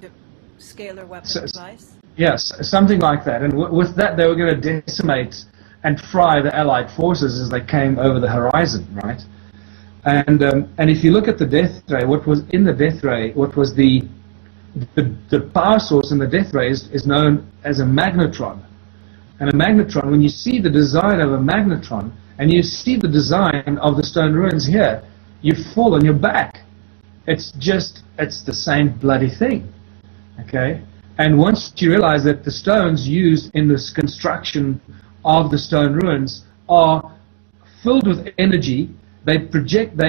weapon device? Yes, something like that. And with that, they were going to decimate and fry the Allied forces as they came over the horizon, right? And if you look at the death ray, what was in the death ray, what was the power source in the death ray is known as a magnetron. And a magnetron, when you see the design of a magnetron and you see the design of the stone ruins here, you fall on your back. It's the same bloody thing, okay? And once you realize that the stones used in this construction of the stone ruins are filled with energy, they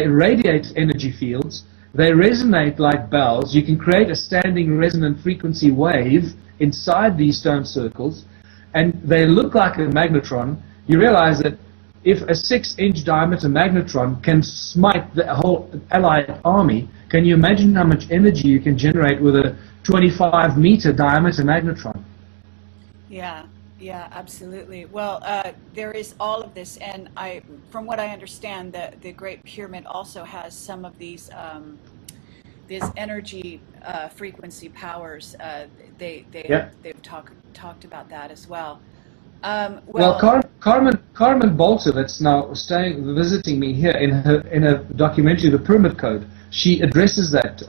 radiate energy fields, they resonate like bells. You can create a standing resonant frequency wave inside these stone circles, and they look like a magnetron. You realize that if a 6-inch diameter magnetron can smite the whole Allied army, can you imagine how much energy you can generate with a 25-meter diameter magnetron? Yeah, yeah, absolutely. Well, there is all of this, and from what I understand, the Great Pyramid also has some of these energy frequency powers. They've talked about that as well. Carmen Bolter, that's now visiting me here in a documentary, The Pyramid Code, she addresses that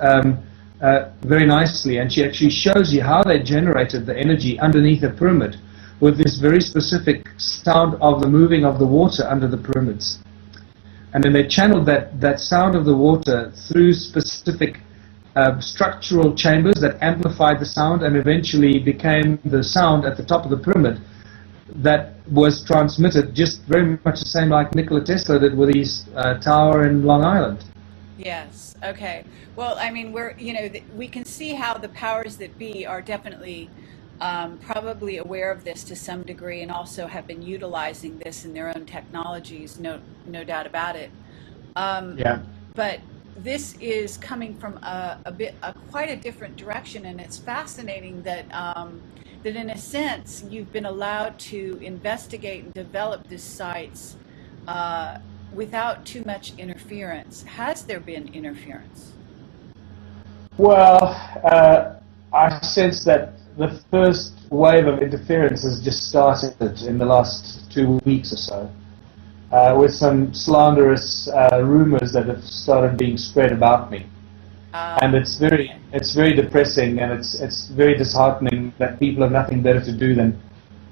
very nicely, and she actually shows you how they generated the energy underneath the pyramid with this very specific sound of the moving of the water under the pyramids. And then they channeled that sound of the water through specific structural chambers that amplified the sound and eventually became the sound at the top of the pyramid that was transmitted just very much the same like Nikola Tesla did with his tower in Long Island. Yes. Okay. Well, I mean, we can see how the powers that be are definitely probably aware of this to some degree, and also have been utilizing this in their own technologies. No doubt about it. Yeah. But this is coming from quite a different direction, and it's fascinating that that in a sense you've been allowed to investigate and develop these sites without too much interference. Has there been interference? Well, I sense that the first wave of interference has just started in the last 2 weeks or so, with some slanderous rumors that have started being spread about me. And it's very depressing, and it's very disheartening that people have nothing better to do than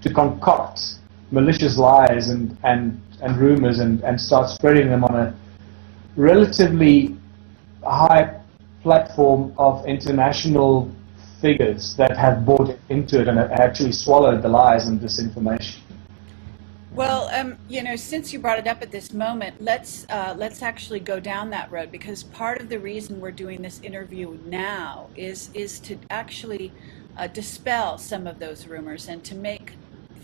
to concoct malicious lies and rumors and start spreading them on a relatively high platform of international figures that have bought into it and have actually swallowed the lies and disinformation. Well, since you brought it up at this moment, let's actually go down that road, because part of the reason we're doing this interview now is to actually dispel some of those rumors and to make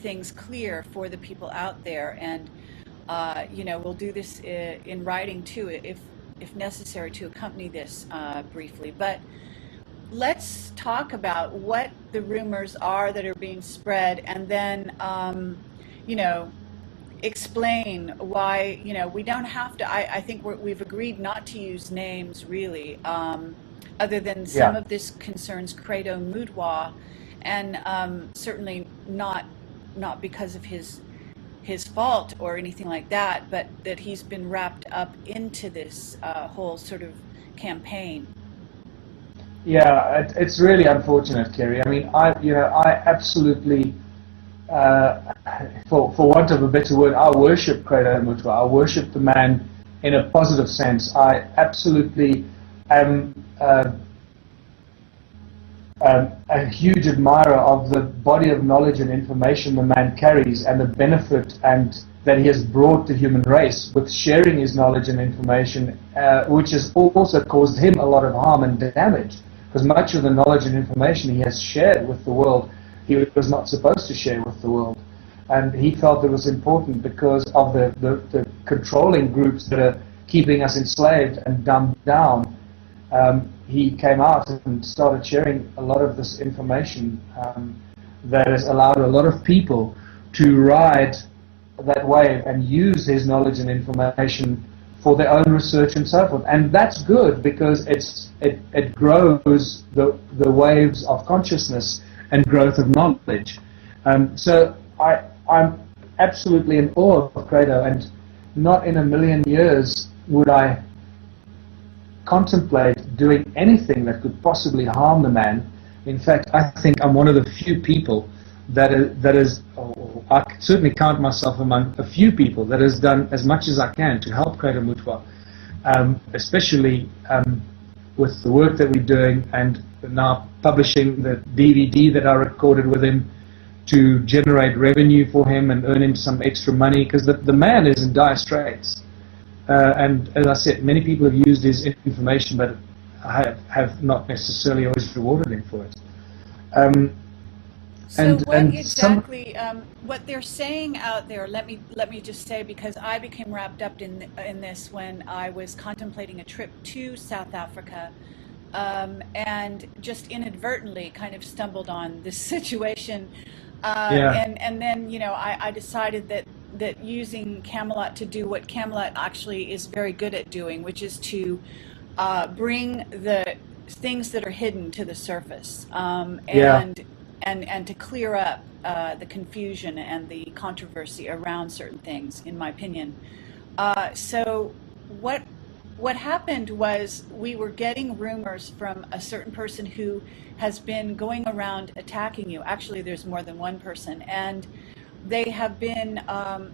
things clear for the people out there. And we'll do this in writing too, if necessary, to accompany this briefly. But let's talk about what the rumors are that are being spread, and then explain why we don't have to. I think we've agreed not to use names really, other than some of this concerns Credo Mudwa, and certainly not because of his fault or anything like that, but that he's been wrapped up into this whole sort of campaign. Yeah, it's really unfortunate, Kerry. I mean, I absolutely, for want of a better word, I worship Credo Mutwa. I worship the man in a positive sense. I absolutely am a huge admirer of the body of knowledge and information the man carries, and the benefit and that he has brought the human race with sharing his knowledge and information, which has also caused him a lot of harm and damage, because much of the knowledge and information he has shared with the world, he was not supposed to share with the world. And he felt it was important because of the controlling groups that are keeping us enslaved and dumbed down. He came out and started sharing a lot of this information that has allowed a lot of people to ride that wave and use his knowledge and information for their own research and so forth. And that's good because it grows the waves of consciousness and growth of knowledge. So I'm absolutely in awe of Credo, and not in a million years would I contemplate doing anything that could possibly harm the man. In fact, I think I'm one of the few people that is, I certainly count myself among a few people that has done as much as I can to help Credo Mutwa, especially with the work that we're doing and now publishing the DVD that I recorded with him to generate revenue for him and earn him some extra money, because the man is in dire straits. And as I said, many people have used his information, but I have not necessarily always rewarded him for it. So what exactly, what they're saying out there, let me just say, because I became wrapped up in this when I was contemplating a trip to South Africa, and just inadvertently kind of stumbled on this situation. And then, you know, I decided that using Camelot to do what Camelot actually is very good at doing, which is to bring the things that are hidden to the surface, and to clear up the confusion and the controversy around certain things, in my opinion. So what happened was we were getting rumors from a certain person who has been going around attacking you. Actually, there's more than one person, and they have been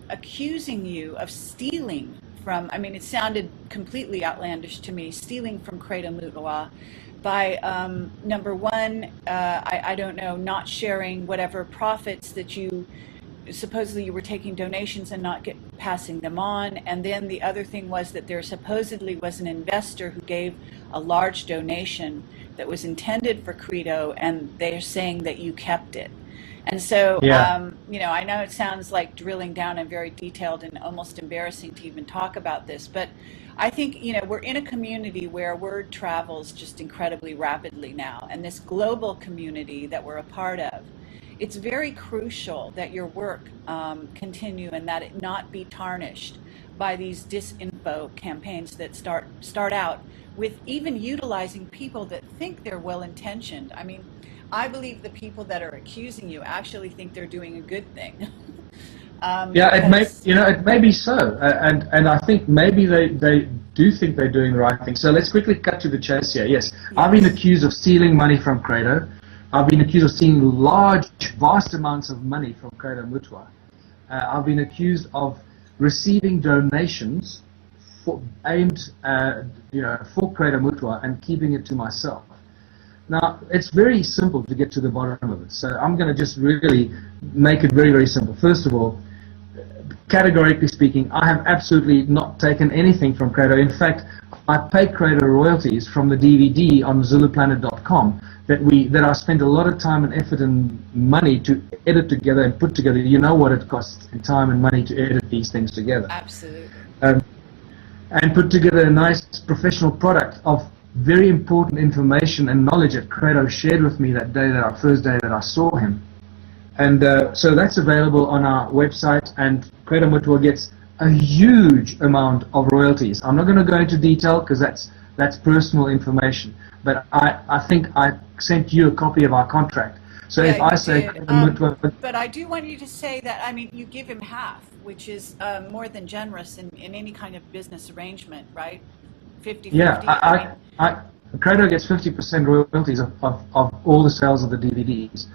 accusing you of stealing from, I mean, it sounded completely outlandish to me, stealing from Credo Mutwa by, number one, I don't know, not sharing whatever profits that you, supposedly you were taking donations and not passing them on. And then the other thing was that there supposedly was an investor who gave a large donation that was intended for Credo, and they're saying that you kept it. And so, you know, I know it sounds like drilling down and very detailed and almost embarrassing to even talk about this, but I think, you know, we're in a community where word travels just incredibly rapidly now, and this global community that we're a part of, it's very crucial that your work continue and that it not be tarnished by these disinfo campaigns that start out with even utilizing people that think they're well-intentioned. I mean, I believe the people that are accusing you actually think they're doing a good thing. It may, you know, it may be so, and I think maybe they do think they're doing the right thing. So let's quickly cut to the chase here. Yes, I've been accused of stealing money from Credo. I've been accused of stealing large, vast amounts of money from Credo Mutwa. I've been accused of receiving donations aimed, you know, for Credo Mutwa and keeping it to myself. Now, it's very simple to get to the bottom of it. So I'm going to just really make it very, very simple. First of all, categorically speaking, I have absolutely not taken anything from Credo. In fact, I pay Credo royalties from the DVD on ZuluPlanet.com that I spent a lot of time and effort and money to edit together and put together. You know what it costs in time and money to edit these things together. Absolutely. And put together a nice professional product of very important information and knowledge that Credo shared with me that day, that first day that I saw him. And so that's available on our website, and Credo Mutwa gets a huge amount of royalties. I'm not going to go into detail because that's personal information, but I think I sent you a copy of our contract. So if I say but I do want you to say that, I mean, you give him half, which is more than generous in any kind of business arrangement, right? 50-50. Yeah, Credo gets 50% royalties of all the sales of the DVDs.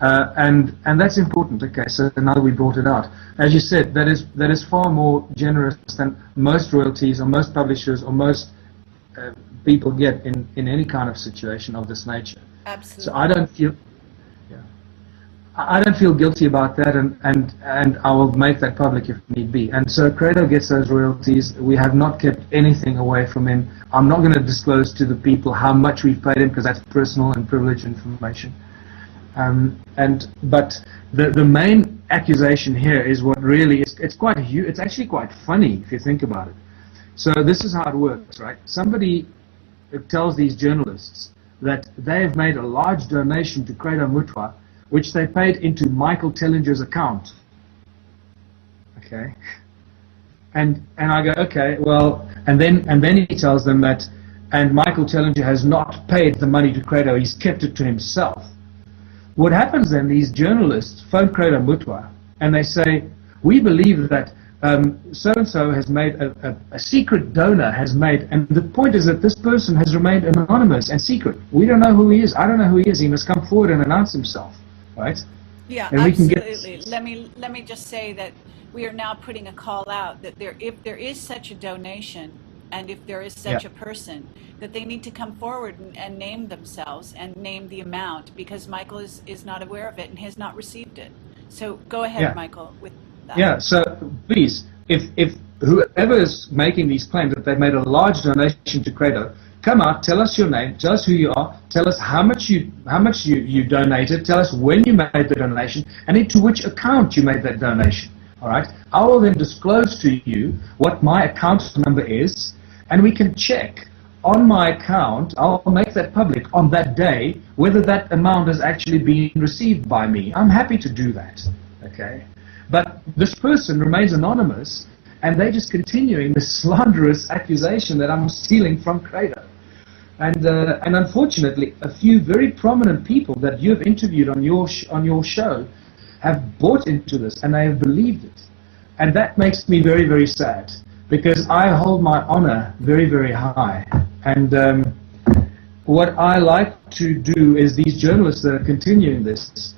And that's important. Okay, so now that we brought it out, as you said, that is far more generous than most royalties or most publishers or most people get in any kind of situation of this nature. Absolutely. So I don't feel guilty about that, and I will make that public if need be. And so Credo gets those royalties. We have not kept anything away from him. I'm not going to disclose to the people how much we've paid him because that's personal and privileged information. But the main accusation here is what really is, it's actually quite funny if you think about it. So this is how it works, right? Somebody tells these journalists that they have made a large donation to Credo Mutwa, which they paid into Michael Tellinger's account. Okay. And I go, okay, well, And then he tells them that, and Michael Tellinger has not paid the money to Credo, he's kept it to himself. What happens then, these journalists phone Credo Mutwa, and they say, we believe that so-and-so has made, a secret donor has made, and the point is that this person has remained anonymous and secret. We don't know who he is. I don't know who he is. He must come forward and announce himself, right? Yeah, And we can absolutely. Let me just say that we are now putting a call out that if there is such a donation, and if there is such a person, that they need to come forward and name themselves and name the amount, because Michael is not aware of it and has not received it. So go ahead, Michael, with that. Yeah, so please, if whoever is making these claims that they've made a large donation to Credo, come out, tell us your name, tell us who you are, tell us how much you donated, tell us when you made the donation, and into which account you made that donation. All right? I will then disclose to you what my account number is, and we can check on my account. I'll make that public on that day whether that amount has actually been received by me. I'm happy to do that. Okay? But this person remains anonymous, and they're just continuing this slanderous accusation that I'm stealing from Credo. And unfortunately, a few very prominent people that you've interviewed on your show have bought into this, and they have believed it. And that makes me very, very sad, because I hold my honor very, very high. And what I like to do is these journalists that are continuing this,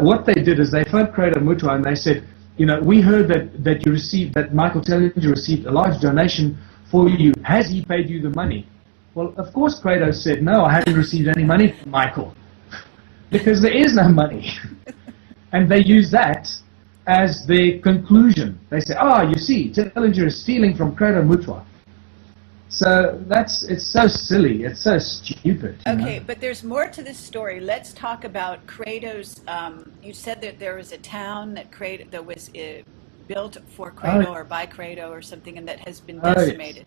what they did is they phoned Credo Mutwa and they said, you know, we heard that you received, that Michael Tellinger received a large donation for you. Has he paid you the money? Well, of course Credo said, no, I haven't received any money from Michael, because there is no money. And they use that as their conclusion. They say, you see, Tellinger is stealing from Credo Mutwa. So it's so silly, it's so stupid. Okay, but there's more to this story. Let's talk about Credo's, you said that there was a town that was built for Credo or by Credo or something, and that has been decimated.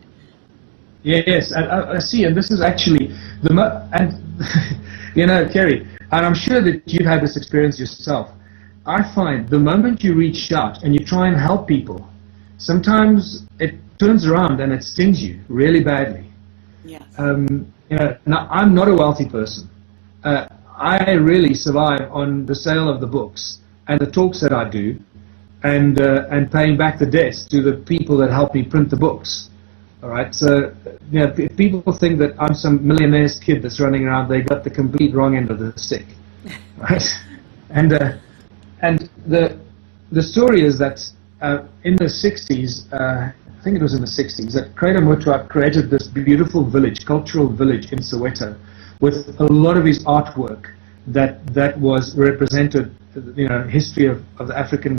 Yes, and I see, and this is actually, you know, Kerry, and I'm sure that you've had this experience yourself. I find the moment you reach out and you try and help people, sometimes it turns around and it stings you really badly. Yes. You know, now, I'm not a wealthy person. I really survive on the sale of the books and the talks that I do, and paying back the debts to the people that help me print the books. All right. So, you know, if people think that I'm some millionaire's kid that's running around, they got the complete wrong end of the stick, right? And the story is that in the 60s, I think it was in the 60s, that Credo Mutwa created this beautiful village, cultural village in Soweto, with a lot of his artwork that was represented, you know, history of the African,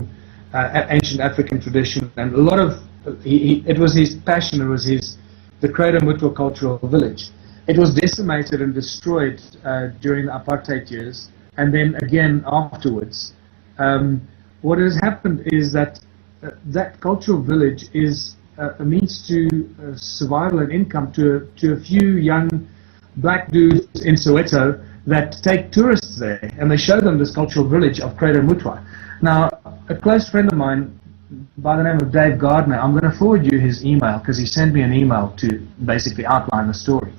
ancient African tradition, and a lot of, it was his passion, it was the Credo Mutwa cultural village. It was decimated and destroyed during the apartheid years, and then again afterwards. What has happened is that that cultural village is a means to survival and income to a few young black dudes in Soweto that take tourists there, and they show them this cultural village of Credo Mutwa. Now, a close friend of mine by the name of Dave Gardner, I'm going to forward you his email, because he sent me an email to basically outline the story.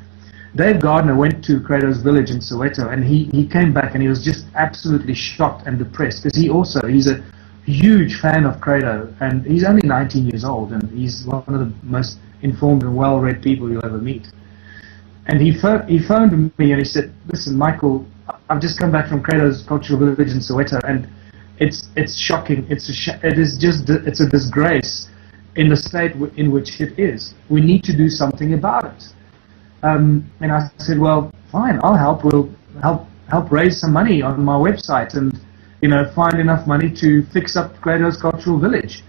Dave Gardner went to Credo's village in Soweto, and he came back and he was just absolutely shocked and depressed, because he's a huge fan of Credo, and he's only 19 years old, and he's one of the most informed and well-read people you'll ever meet. And he phoned me and he said, listen, Michael, I've just come back from Credo's cultural village in Soweto, and it's shocking. It's a disgrace in the state in which it is. We need to do something about it. And I said, well, fine, I'll help. We'll help raise some money on my website, and find enough money to fix up Credo's cultural village.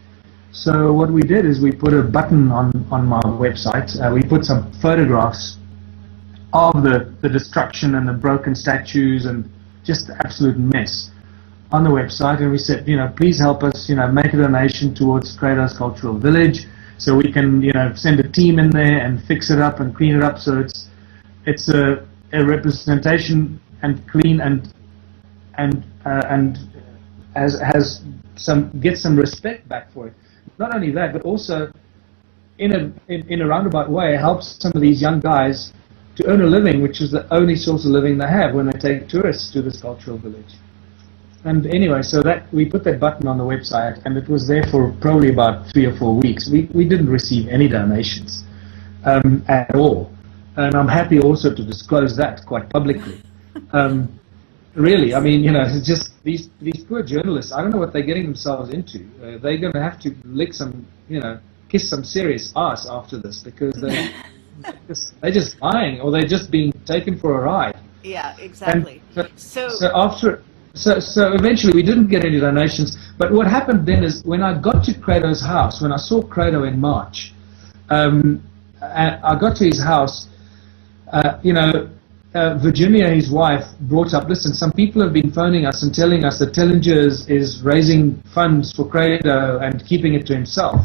So what we did is we put a button on my website. We put some photographs of the destruction and the broken statues and just the absolute mess on the website, and we said, please help us, make a donation towards Credo's cultural village, so we can, send a team in there and fix it up and clean it up, so it's a representation and clean and get some respect back for it. Not only that, but also in a roundabout way, helps some of these young guys to earn a living, which is the only source of living they have when they take tourists to this cultural village. And anyway, so that we put that button on the website, and it was there for probably about 3 or 4 weeks. We didn't receive any donations at all, and I'm happy also to disclose that quite publicly. Really, I mean, it's just these poor journalists. I don't know what they're getting themselves into. They're going to have to lick some, kiss some serious ass after this, because they're just lying, or they're just being taken for a ride. Yeah, And exactly. so eventually we didn't get any donations. But what happened then is, when I got to Credo's house, when I saw Credo in March, and I got to his house, Virginia, his wife, brought up, listen, some people have been phoning us and telling us that Tellinger is raising funds for Credo and keeping it to himself.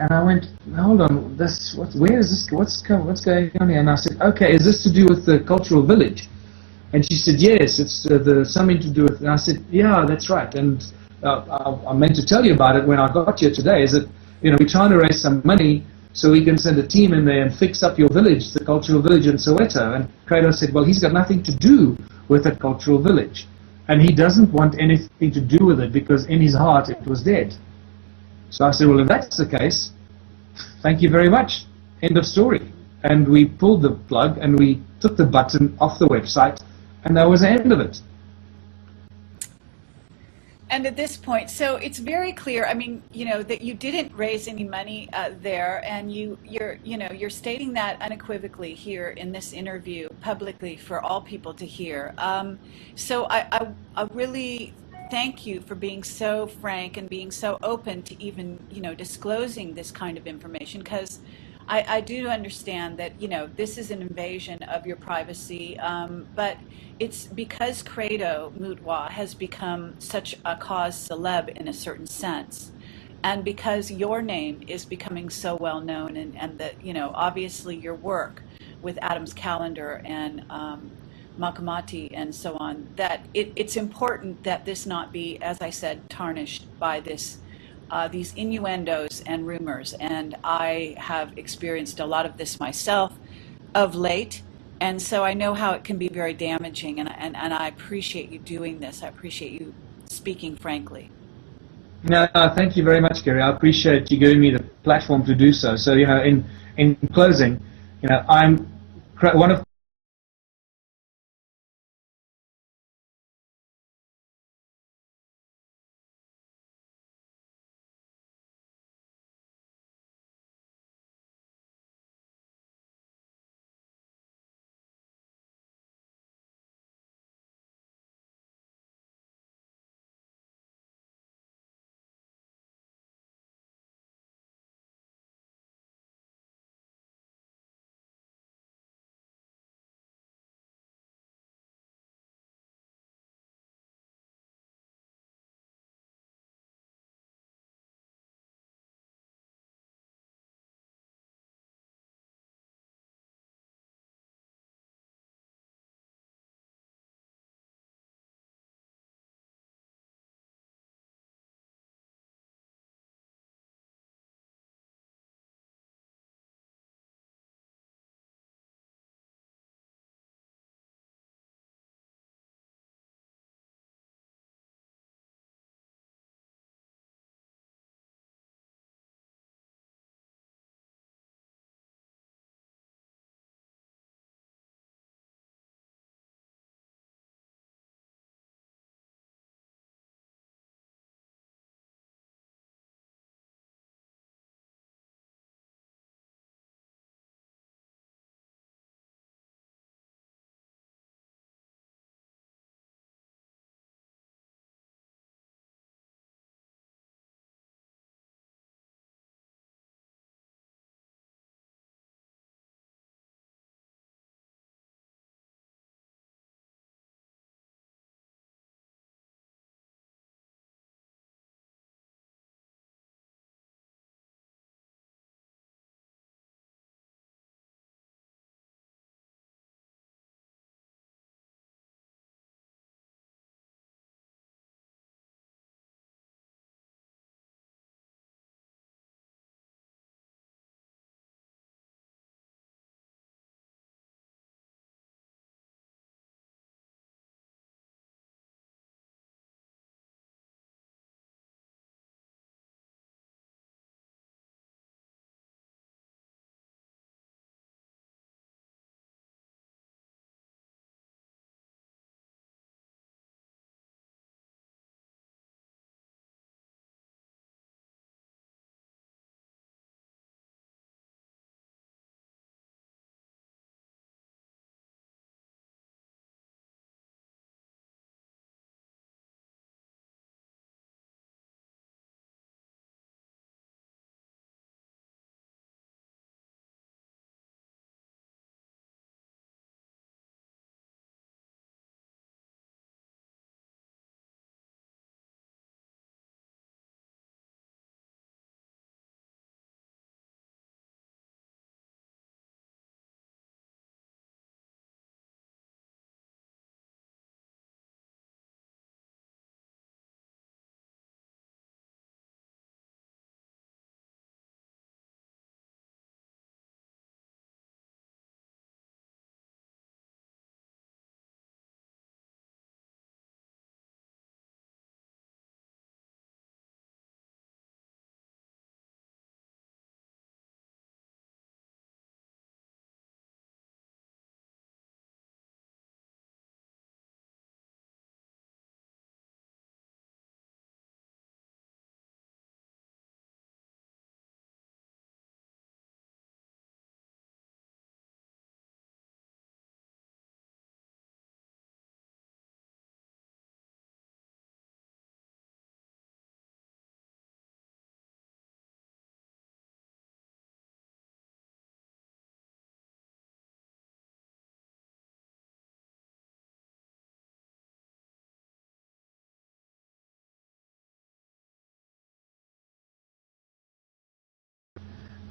And I went, hold on, where is this? What's going on here? And I said, okay, is this to do with the cultural village? And she said, yes, it's something to do with. And I said, yeah, that's right. And I meant to tell you about it when I got here today. Is that we're trying to raise some money so we can send a team in there and fix up your village, the cultural village in Soweto. And Credo said, well, he's got nothing to do with the cultural village, and he doesn't want anything to do with it because in his heart it was dead. So I said, well, if that's the case, thank you very much. End of story. And we pulled the plug and we took the button off the website, and that was the end of it. And at this point, so it's very clear, I mean, that you didn't raise any money there, and you're stating that unequivocally here in this interview publicly for all people to hear. So I really thank you for being so frank and being so open to even, disclosing this kind of information, because I do understand that, this is an invasion of your privacy, but it's because Credo Mutwa has become such a cause celeb in a certain sense, and because your name is becoming so well known, and that, obviously your work with Adam's Calendar and Makamati and so on, that it's important that this not be, as I said, tarnished by these innuendos and rumors. And I have experienced a lot of this myself of late. And so I know how it can be very damaging. And I appreciate you doing this. I appreciate you speaking frankly. No, thank you very much, Gary. I appreciate you giving me the platform to do so. So, in closing, I'm one of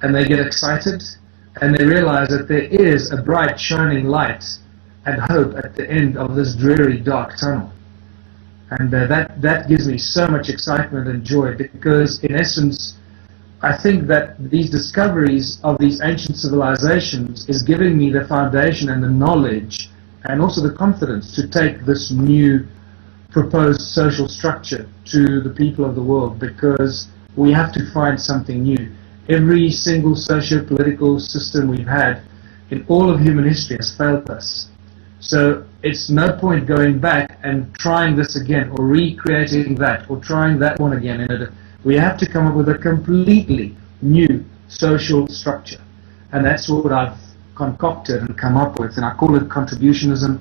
and they get excited, and they realize that there is a bright shining light and hope at the end of this dreary dark tunnel. And that gives me so much excitement and joy, because in essence I think that these discoveries of these ancient civilizations is giving me the foundation and the knowledge and also the confidence to take this new proposed social structure to the people of the world, because we have to find something new. Every single socio-political system we've had in all of human history has failed us. So it's no point going back and trying this again, or recreating that, or trying that one again. We have to come up with a completely new social structure. And that's what I've concocted and come up with, and I call it contributionism.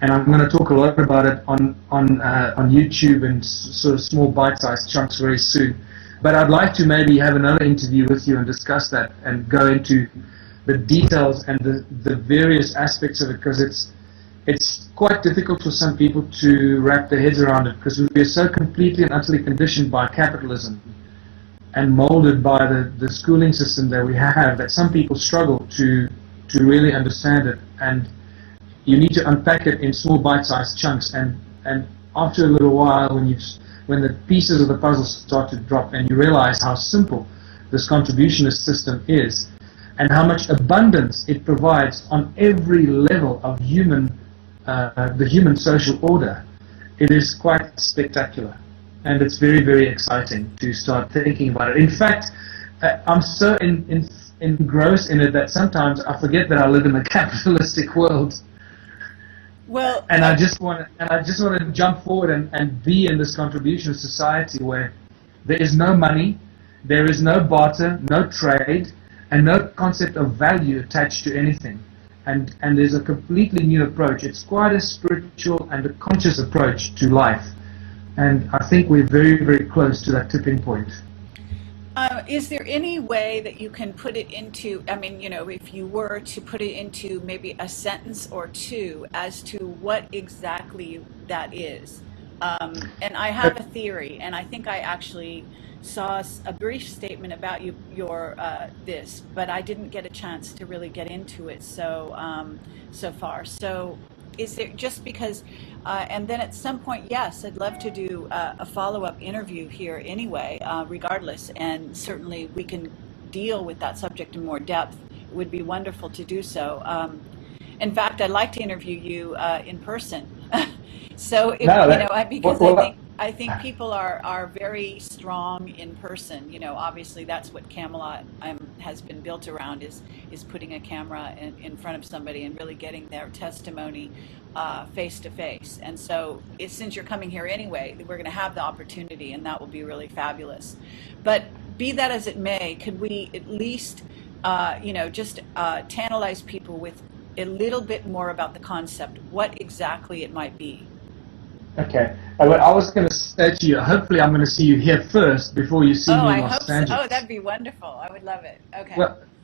And I'm going to talk a lot about it on YouTube in sort of small bite-sized chunks very soon. But I'd like to maybe have another interview with you and discuss that and go into the details and the various aspects of it, because it's quite difficult for some people to wrap their heads around it, because we are so completely and utterly conditioned by capitalism and molded by the schooling system that we have, that some people struggle to really understand it. And you need to unpack it in small bite-sized chunks, and after a little while, when the pieces of the puzzle start to drop and you realize how simple this contributionist system is and how much abundance it provides on every level of the human social order, it is quite spectacular, and it's very, very exciting to start thinking about it. In fact, I'm so engrossed in it that sometimes I forget that I live in a capitalistic world. Well, and I just want to jump forward and be in this contribution society where there is no money, there is no barter, no trade, and no concept of value attached to anything. And there's a completely new approach. It's quite a spiritual and a conscious approach to life. And I think we're very, very close to that tipping point. Is there any way that you can put it into, I mean, you know, if you were to put it into maybe a sentence or two as to what exactly that is? And I have a theory, and I think I actually saw a brief statement about your this, but I didn't get a chance to really get into it so far. So is there, just because, and then at some point, yes, I'd love to do a follow-up interview here anyway, regardless, and certainly we can deal with that subject in more depth. It would be wonderful to do so. In fact, I'd like to interview you in person. So, if, No, you know, because I think people are very strong in person. You know, obviously that's what Camelot has been built around, is putting a camera in front of somebody and really getting their testimony face to face. And so, since you're coming here anyway, we're going to have the opportunity, and that will be really fabulous. But be that as it may, could we at least, you know, just tantalize people with a little bit more about the concept, what exactly it might be? Okay. I was going to say to you, hopefully I'm going to see you here first before you see me in Los Angeles. So. Oh, that'd be wonderful. I would love it. Okay.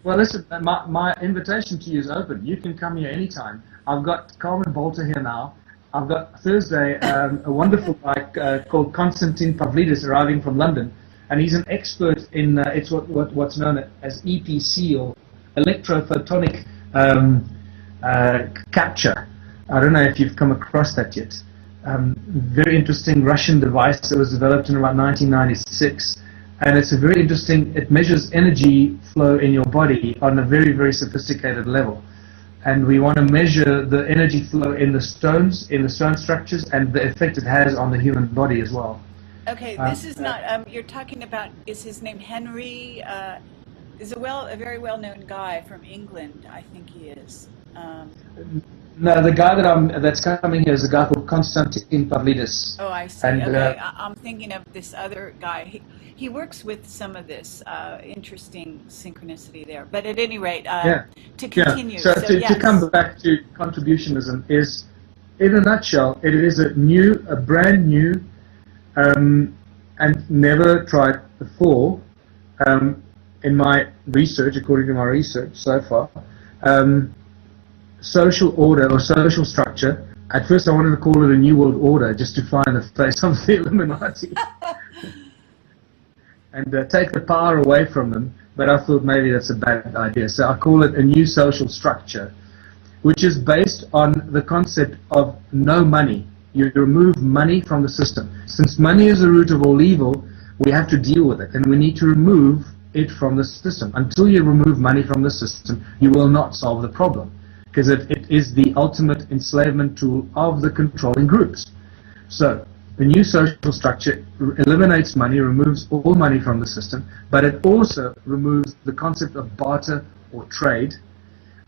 Well, listen, my invitation to you is open. You can come here anytime. I've got Carmen Bolter here now. I've got Thursday a wonderful guy called Konstantin Pavlidis arriving from London, and he's an expert in it's what's known as EPC, or electrophotonic capture. I don't know if you've come across that yet. Very interesting Russian device that was developed in about 1996, and it's a very interesting, it measures energy flow in your body on a very, very sophisticated level, and we want to measure the energy flow in the stone structures and the effect it has on the human body as well. Okay, this is not, you're talking about, is his name Henry, is a very well-known guy from England, I think he is. No, the guy that's coming here is a guy called Konstantin Pavlidis. Oh, I see. And, okay, I'm thinking of this other guy. He works with some of this interesting synchronicity there. But at any rate, to continue. Yeah. So, to come back to contributionism is, in a nutshell, it is a brand new, and never tried before, in my research, according to my research so far, social order or social structure. At first I wanted to call it a New World Order, just to find the face of the Illuminati and take the power away from them. but I thought maybe that's a bad idea. So I call it a new social structure, which is based on the concept of no money. You remove money from the system. Since money is the root of all evil, we have to deal with it, and we need to remove it from the system. Until you remove money from the system, you will not solve the problem, because it is the ultimate enslavement tool of the controlling groups. So the new social structure eliminates money, removes all money from the system, but it also removes the concept of barter or trade,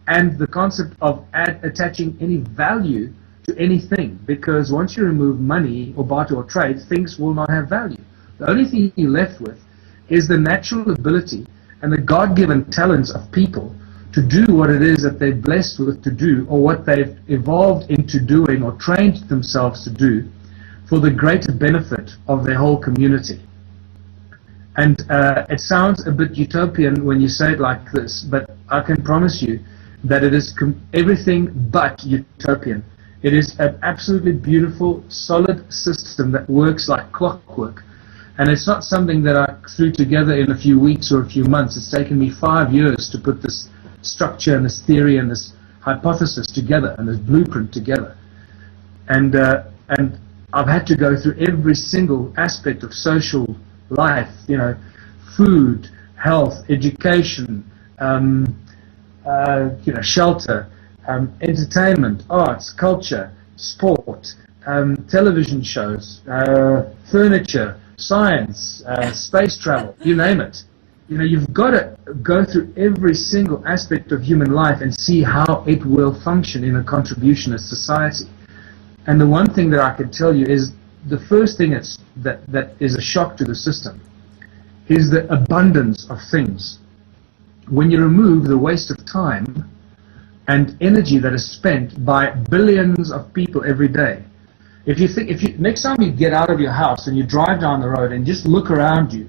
and the concept of attaching any value to anything, because once you remove money or barter or trade, things will not have value. The only thing you're left with is the natural ability and the God-given talents of people to do what it is that they're blessed with to do, or what they've evolved into doing or trained themselves to do for the greater benefit of their whole community. And it sounds a bit utopian when you say it like this, but I can promise you that it is everything but utopian. It is an absolutely beautiful, solid system that works like clockwork. And it's not something that I threw together in a few weeks or a few months. It's taken me 5 years to put this structure and this theory and this hypothesis together and this blueprint together. And I've had to go through every single aspect of social life, you know, food, health, education, you know, shelter, entertainment, arts, culture, sport, television shows, furniture, science, space travel, you name it. You know, you've got to go through every single aspect of human life and see how it will function in a contributionist society. And the one thing that I can tell you is the first thing that is a shock to the system is the abundance of things. When you remove the waste of time and energy that is spent by billions of people every day. If you next time you get out of your house and you drive down the road and just look around you,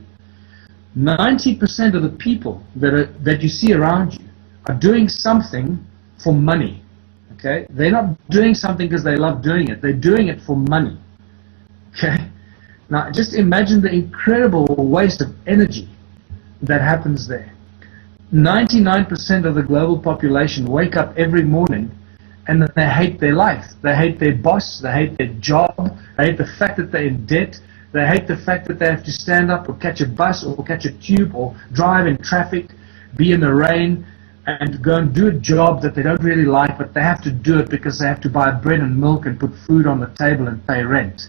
90% of the people that you see around you are doing something for money. Okay? They're not doing something because they love doing it. They're doing it for money. Okay? Now, just imagine the incredible waste of energy that happens there. 99% of the global population wake up every morning and they hate their life. They hate their boss. They hate their job. They hate the fact that they're in debt. They hate the fact that they have to stand up or catch a bus or catch a tube or drive in traffic, be in the rain, and go and do a job that they don't really like, but they have to do it because they have to buy bread and milk and put food on the table and pay rent.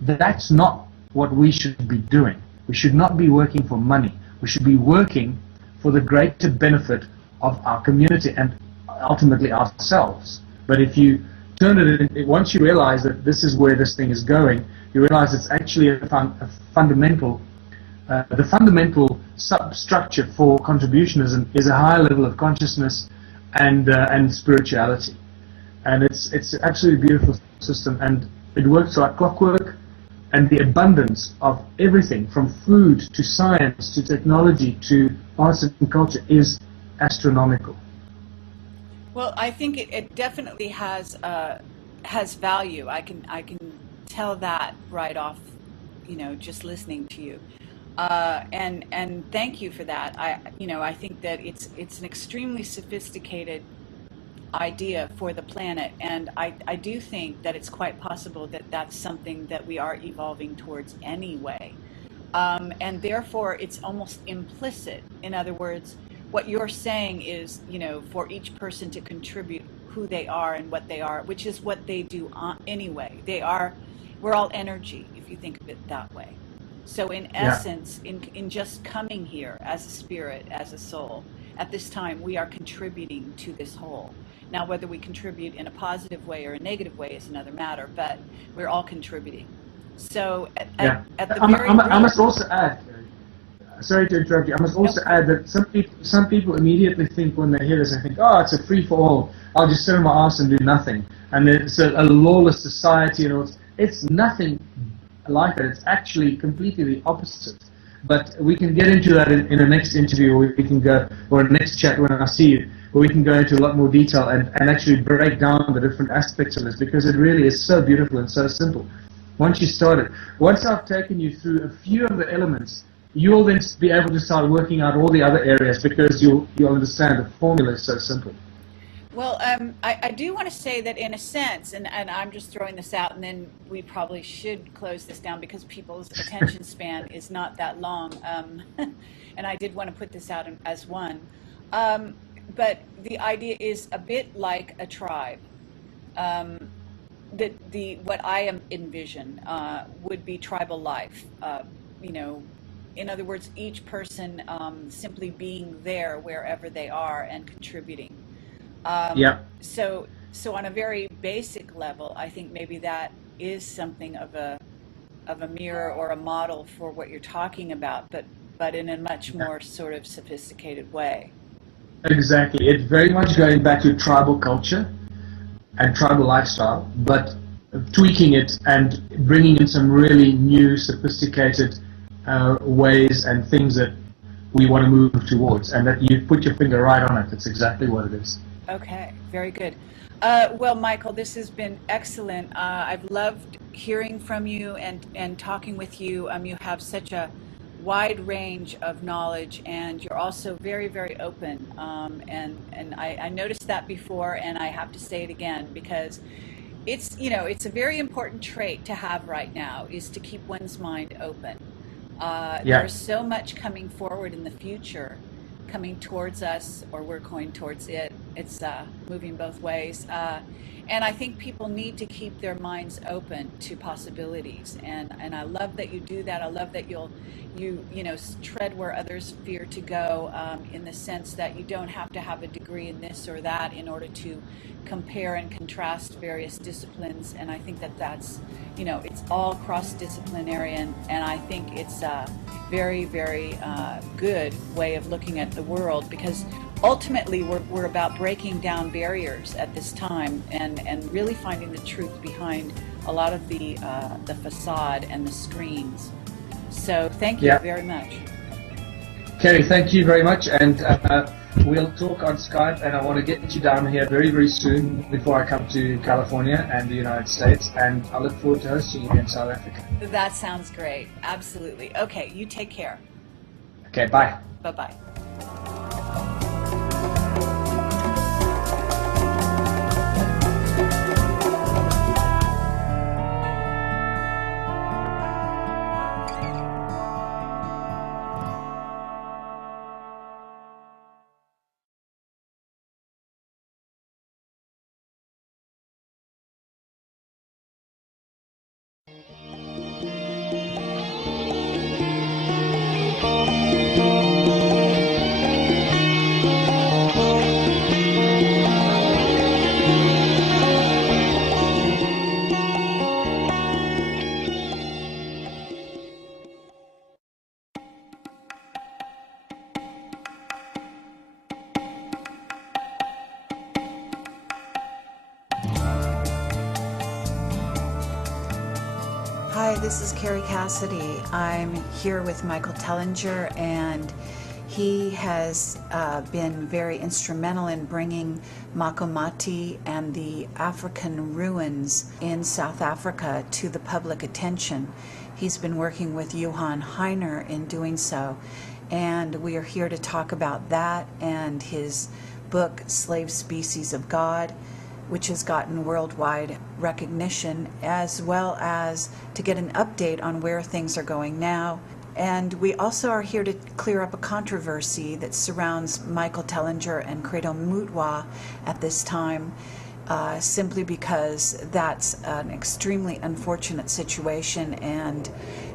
That's not what we should be doing. We should not be working for money. We should be working for the greater benefit of our community and ultimately ourselves. But if you turn it, once you realize that this is where this thing is going, you realize it's actually a fundamental, the fundamental substructure for contributionism is a higher level of consciousness and spirituality. And it's an absolutely beautiful system, and it works like clockwork, and the abundance of everything from food to science to technology to arts and culture is astronomical. Well, I think it definitely has value. I can tell that right off, you know, just listening to you. And thank you for that. I think that it's an extremely sophisticated idea for the planet, and I do think that it's quite possible that that's something that we are evolving towards anyway. And therefore it's almost implicit. In other words, what you're saying is, you know, for each person to contribute who they are and what they are, which is what they do anyway. We're all energy, if you think of it that way. So in essence, in just coming here as a spirit, as a soul, at this time, we are contributing to this whole. Now, whether we contribute in a positive way or a negative way is another matter, but we're all contributing. So at the very I must also add, sorry to interrupt you, I must also add that some people immediately think when they hear this, they think, oh, it's a free-for-all, I'll just sit on my ass and do nothing. And it's a lawless society, and all. It's nothing like that. It's actually completely the opposite. But we can get into that in a next interview, or we can go, or a next chat when I see you, where we can go into a lot more detail and actually break down the different aspects of this, because it really is so beautiful and so simple. Once you start it, once I've taken you through a few of the elements you'll then be able to start working out all the other areas because you'll understand the formula is so simple. Well, I do want to say that in a sense, and I'm just throwing this out, and then we probably should close this down because people's attention span is not that long. And I did want to put this out as one. But the idea is a bit like a tribe. What I envision would be tribal life. You know, in other words, each person simply being there wherever they are and contributing. Yeah. So on a very basic level, I think maybe that is something of a mirror or a model for what you're talking about, but in a much more sort of sophisticated way. Exactly. It's very much going back to tribal culture and tribal lifestyle, but tweaking it and bringing in some really new, sophisticated ways and things that we want to move towards. And that you put your finger right on it. That's exactly what it is. Okay, very good. Well, Michael, this has been excellent. I've loved hearing from you and talking with you. You have such a wide range of knowledge, and you're also very, very open. And I noticed that before, and I have to say it again because it's, you know, it's a very important trait to have right now, is to keep one's mind open. There's so much coming forward in the future, coming towards us, or we're going towards it. It's moving both ways. And I think people need to keep their minds open to possibilities. And I love that you do that. I love that you tread where others fear to go, in the sense that you don't have to have a degree in this or that in order to compare and contrast various disciplines. And I think that that's, you know, it's all cross-disciplinary, and I think it's a very, very good way of looking at the world, because ultimately we're about breaking down barriers at this time and really finding the truth behind a lot of the facade and the screens. So thank you very much. Kerry, thank you very much, and we'll talk on Skype, and I want to get you down here very, very soon before I come to California and the United States, and I look forward to hosting you in South Africa. That sounds great. Absolutely. Okay, you take care. Okay, bye. Bye-bye. Hi, this is Carrie Cassidy. I'm here with Michael Tellinger, and he has been very instrumental in bringing Makomati and the African ruins in South Africa to the public attention. He's been working with Johann Heiner in doing so, and we are here to talk about that and his book, Slave Species of God, which has gotten worldwide recognition, as well as to get an update on where things are going now. And we also are here to clear up a controversy that surrounds Michael Tellinger and Credo Mutwa at this time, simply because that's an extremely unfortunate situation, and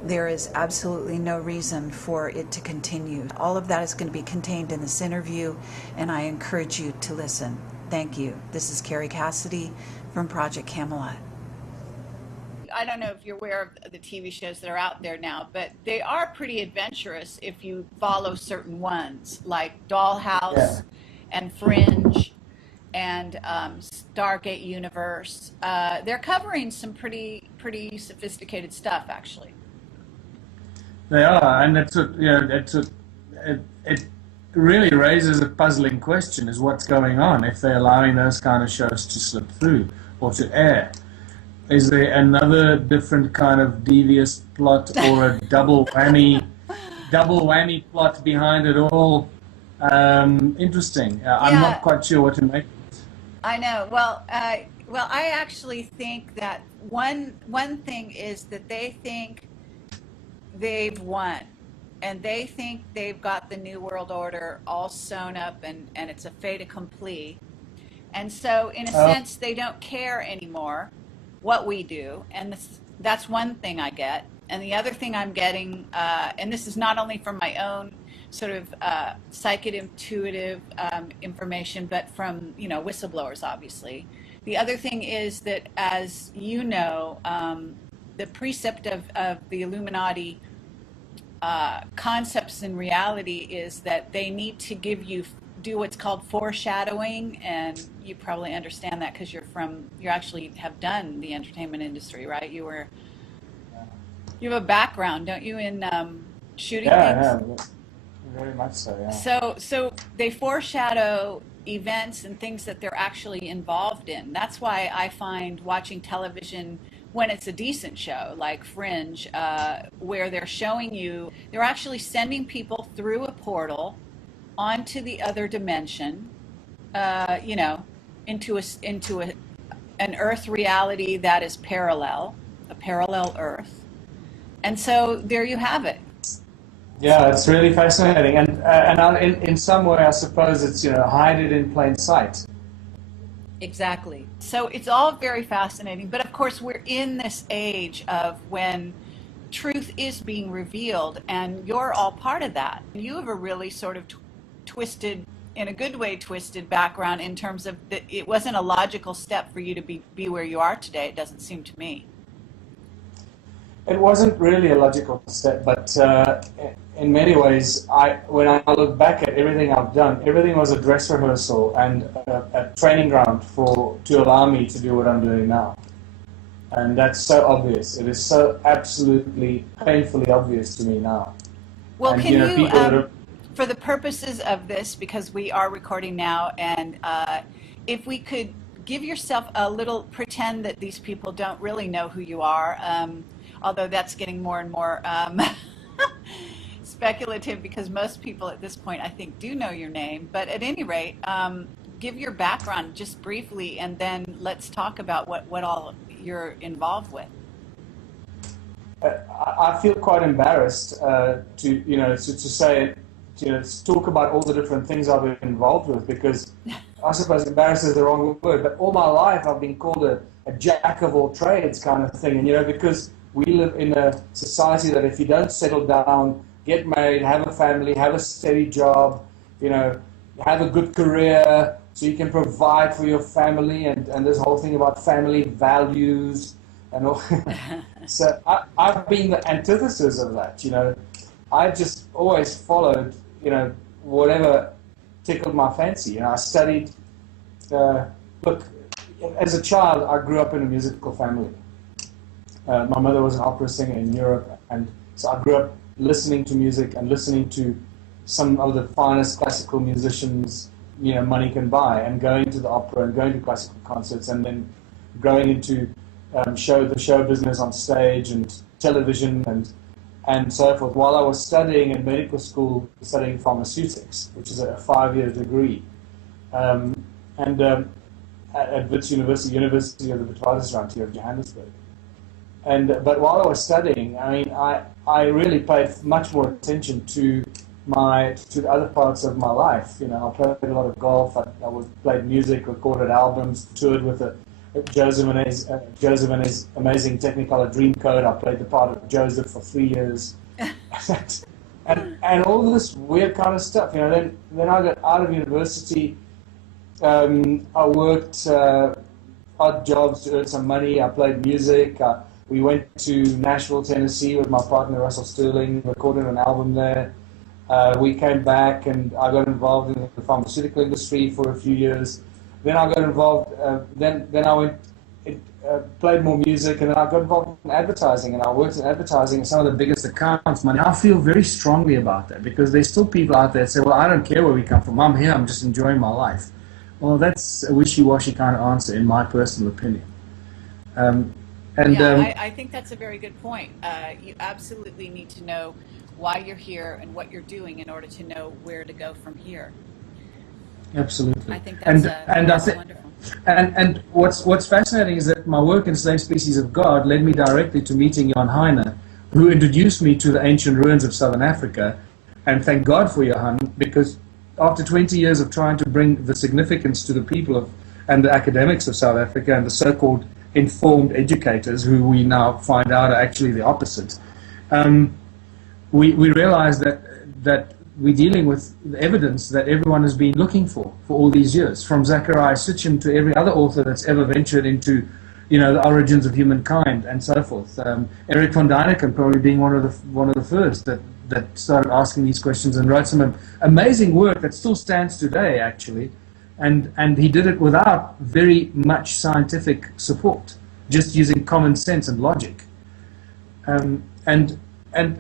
there is absolutely no reason for it to continue. All of that is going to be contained in this interview, and I encourage you to listen. Thank you. This is Carrie Cassidy from Project Camelot. I don't know if you're aware of the TV shows that are out there now, but they are pretty adventurous if you follow certain ones, like Dollhouse and Fringe and Stargate Universe. They're covering some pretty sophisticated stuff, actually. They are, and it really raises a puzzling question: is what's going on if they're allowing those kind of shows to slip through or to air? Is there another different kind of devious plot or a double whammy double whammy plot behind it all. Interesting. I'm Yeah, not quite sure what to make. I know. Well, I actually think that one thing is that they think they've won, and they think they've got the new world order all sewn up, and it's a fait accompli. And so, in a sense, they don't care anymore what we do. And that's one thing I get. And the other thing I'm getting, and this is not only from my own sort of psychic intuitive information, but from, whistleblowers, obviously. The other thing is that, as you know, the precept of the Illuminati concepts in reality is that they need to do what's called foreshadowing, and you probably understand that because you actually have done the entertainment industry, right? You have a background, don't you, in shooting things? Yeah, very much so. Yeah. So they foreshadow events and things that they're actually involved in. That's why I find watching television, when it's a decent show like Fringe, where they're actually sending people through a portal onto the other dimension, into an Earth reality that is a parallel Earth. And so there you have it. Yeah, it's really fascinating, and in some way, I suppose it's hide it in plain sight. Exactly. So it's all very fascinating, but of course we're in this age of when truth is being revealed, and you're all part of that. You have a really sort of twisted, in a good way, twisted background in terms of that it wasn't a logical step for you to be where you are today. It doesn't seem to me. It wasn't really a logical step, but in many ways, when I look back at everything I've done, everything was a dress rehearsal and a training ground to allow me to do what I'm doing now. And that's so obvious. It is so absolutely painfully obvious to me now. Well, and, can you, people for the purposes of this, because we are recording now, and if we could give yourself a little, pretend that these people don't really know who you are, although that's getting more and more speculative, because most people at this point, I think, do know your name. But at any rate, give your background just briefly, and then let's talk about what all you're involved with. I feel quite embarrassed to say, to talk about all the different things I've been involved with, because I suppose embarrassed is the wrong word, but all my life I've been called a jack of all trades kind of thing, and because we live in a society that if you don't settle down, get married, have a family, have a steady job, have a good career so you can provide for your family, and this whole thing about family values and all. So I've been the antithesis of that, I just always followed, whatever tickled my fancy. I studied, look, as a child, I grew up in a musical family. My mother was an opera singer in Europe, and so I grew up listening to music and listening to some of the finest classical musicians money can buy, and going to the opera and going to classical concerts, and then growing into the show business on stage and television and so forth. While I was studying in medical school, studying pharmaceutics, which is a 5-year degree, at Wits University of the Witwatersrand here in Johannesburg. But while I was studying, I really paid much more attention to the other parts of my life. I played a lot of golf. I played music, recorded albums, toured with Joseph and his amazing Technicolor Dreamcoat. I played the part of Joseph for 3 years, and all this weird kind of stuff. Then I got out of university. I worked odd jobs to earn some money. I played music. We went to Nashville, Tennessee with my partner Russell Sterling, recorded an album there. We came back, and I got involved in the pharmaceutical industry for a few years. Then I got involved. Then I went, played more music, and then I got involved in advertising. And I worked in advertising in some of the biggest accounts. I feel very strongly about that, because there's still people out there that say, "Well, I don't care where we come from. I'm here. I'm just enjoying my life." Well, that's a wishy-washy kind of answer, in my personal opinion. I think that's a very good point. You absolutely need to know why you're here and what you're doing in order to know where to go from here. Absolutely. I think that's wonderful. And what's fascinating is that my work in Slave Species of God led me directly to meeting Jan Heine, who introduced me to the ancient ruins of Southern Africa. And thank God for Johan, because after 20 years of trying to bring the significance to the people of and the academics of South Africa and the so-called informed educators, who we now find out are actually the opposite, we realized that we're dealing with the evidence that everyone has been looking for all these years, from Zachariah Sitchin to every other author that's ever ventured into, the origins of humankind and so forth. Eric von Däniken probably being one of the first that started asking these questions and wrote some amazing work that still stands today, actually. And he did it without very much scientific support, just using common sense and logic. And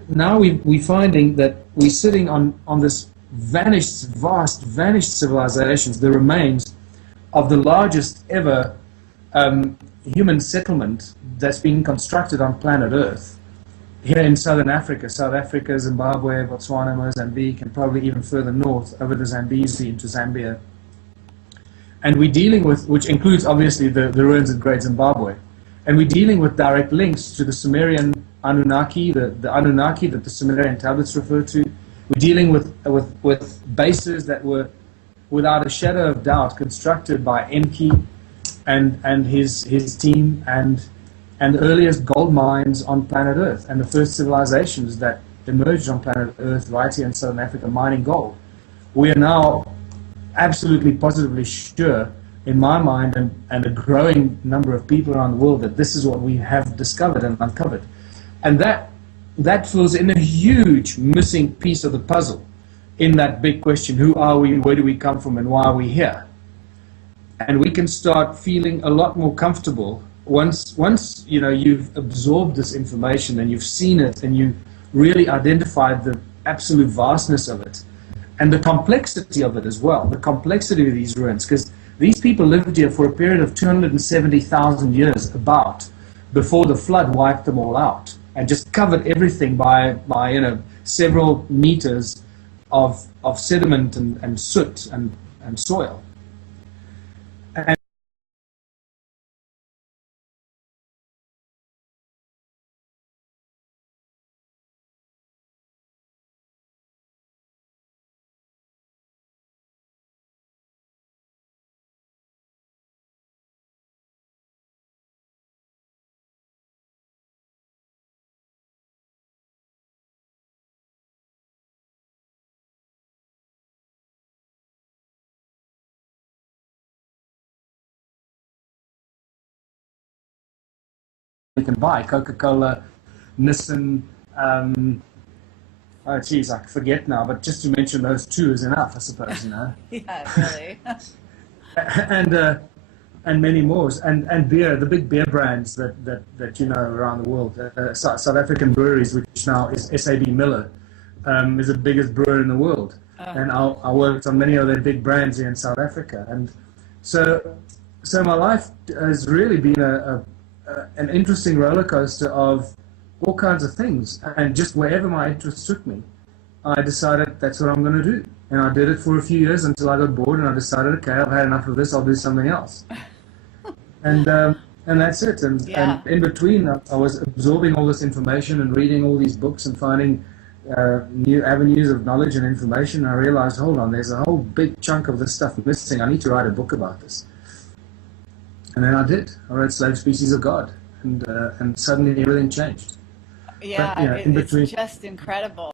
now we're finding that we're sitting on this vast, vanished civilizations, the remains of the largest ever human settlement that's been constructed on planet Earth, here in Southern Africa, South Africa, Zimbabwe, Botswana, Mozambique, and probably even further north over the Zambezi into Zambia. And we're dealing with, which includes obviously the ruins of Great Zimbabwe, and we're dealing with direct links to the Sumerian Anunnaki, the Anunnaki that the Sumerian tablets refer to. We're dealing with bases that were, without a shadow of doubt, constructed by Enki and his team, and the earliest gold mines on planet Earth, and the first civilizations that emerged on planet Earth right here in Southern Africa mining gold. We are now absolutely positively sure, in my mind and a growing number of people around the world, that this is what we have discovered and uncovered. And that fills in a huge missing piece of the puzzle in that big question: who are we, where do we come from, and why are we here? And we can start feeling a lot more comfortable once you've absorbed this information and you've seen it and you really identified the absolute vastness of it and the complexity of it as well, the complexity of these ruins, because these people lived here for a period of 270,000 years about before the flood wiped them all out and just covered everything by several meters of sediment and soot and soil. You can buy Coca-Cola, Nissan, oh geez, I forget now, but just to mention those two is enough, I suppose, Yeah, really. and many more, and beer, the big beer brands that around the world. South African breweries, which now is SAB Miller, is the biggest brewer in the world, and I worked on many of their big brands here in South Africa, and so my life has really been an interesting roller coaster of all kinds of things, and just wherever my interest took me, I decided that's what I'm going to do. And I did it for a few years until I got bored, and I decided, okay, I've had enough of this, I'll do something else. And that's it. And in between, I was absorbing all this information and reading all these books and finding new avenues of knowledge and information. And I realized, hold on, there's a whole big chunk of this stuff missing. I need to write a book about this. And then I did. I wrote Slave Species of God, and suddenly everything changed. Yeah, but, in between, it's just incredible.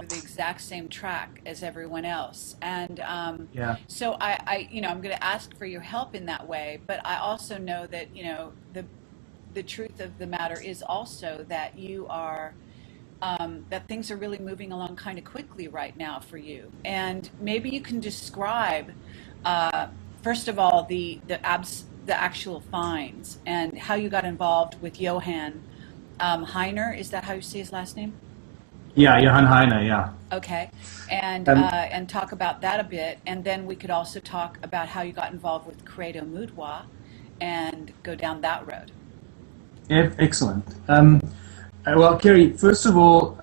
the exact same track as everyone else. And Yeah. so I'm going to ask for your help in that way. But I also know that, the truth of the matter is also that you are, that things are really moving along kind of quickly right now for you. And maybe you can describe, first of all, the actual finds and how you got involved with Johann Heiner. Is that how you say his last name? Yeah, Johann Heiner, yeah. Okay, and talk about that a bit, and then we could also talk about how you got involved with Credo Mudwa, and go down that road. Yeah, excellent. Well, Kerry, first of all,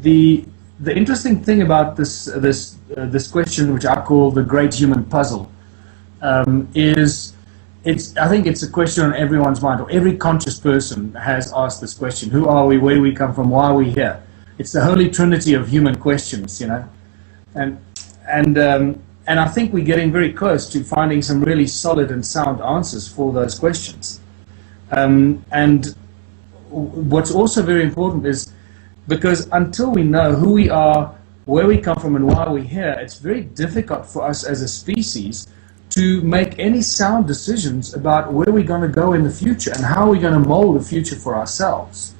the interesting thing about this question, which I call the great human puzzle, is I think it's a question on everyone's mind, or every conscious person has asked this question: who are we? Where do we come from? Why are we here? It's the holy trinity of human questions, and I think we're getting very close to finding some really solid and sound answers for those questions. And what's also very important is, because until we know who we are, where we come from, and why we're here, it's very difficult for us as a species to make any sound decisions about where we're going to go in the future and how we're going to mold the future for ourselves.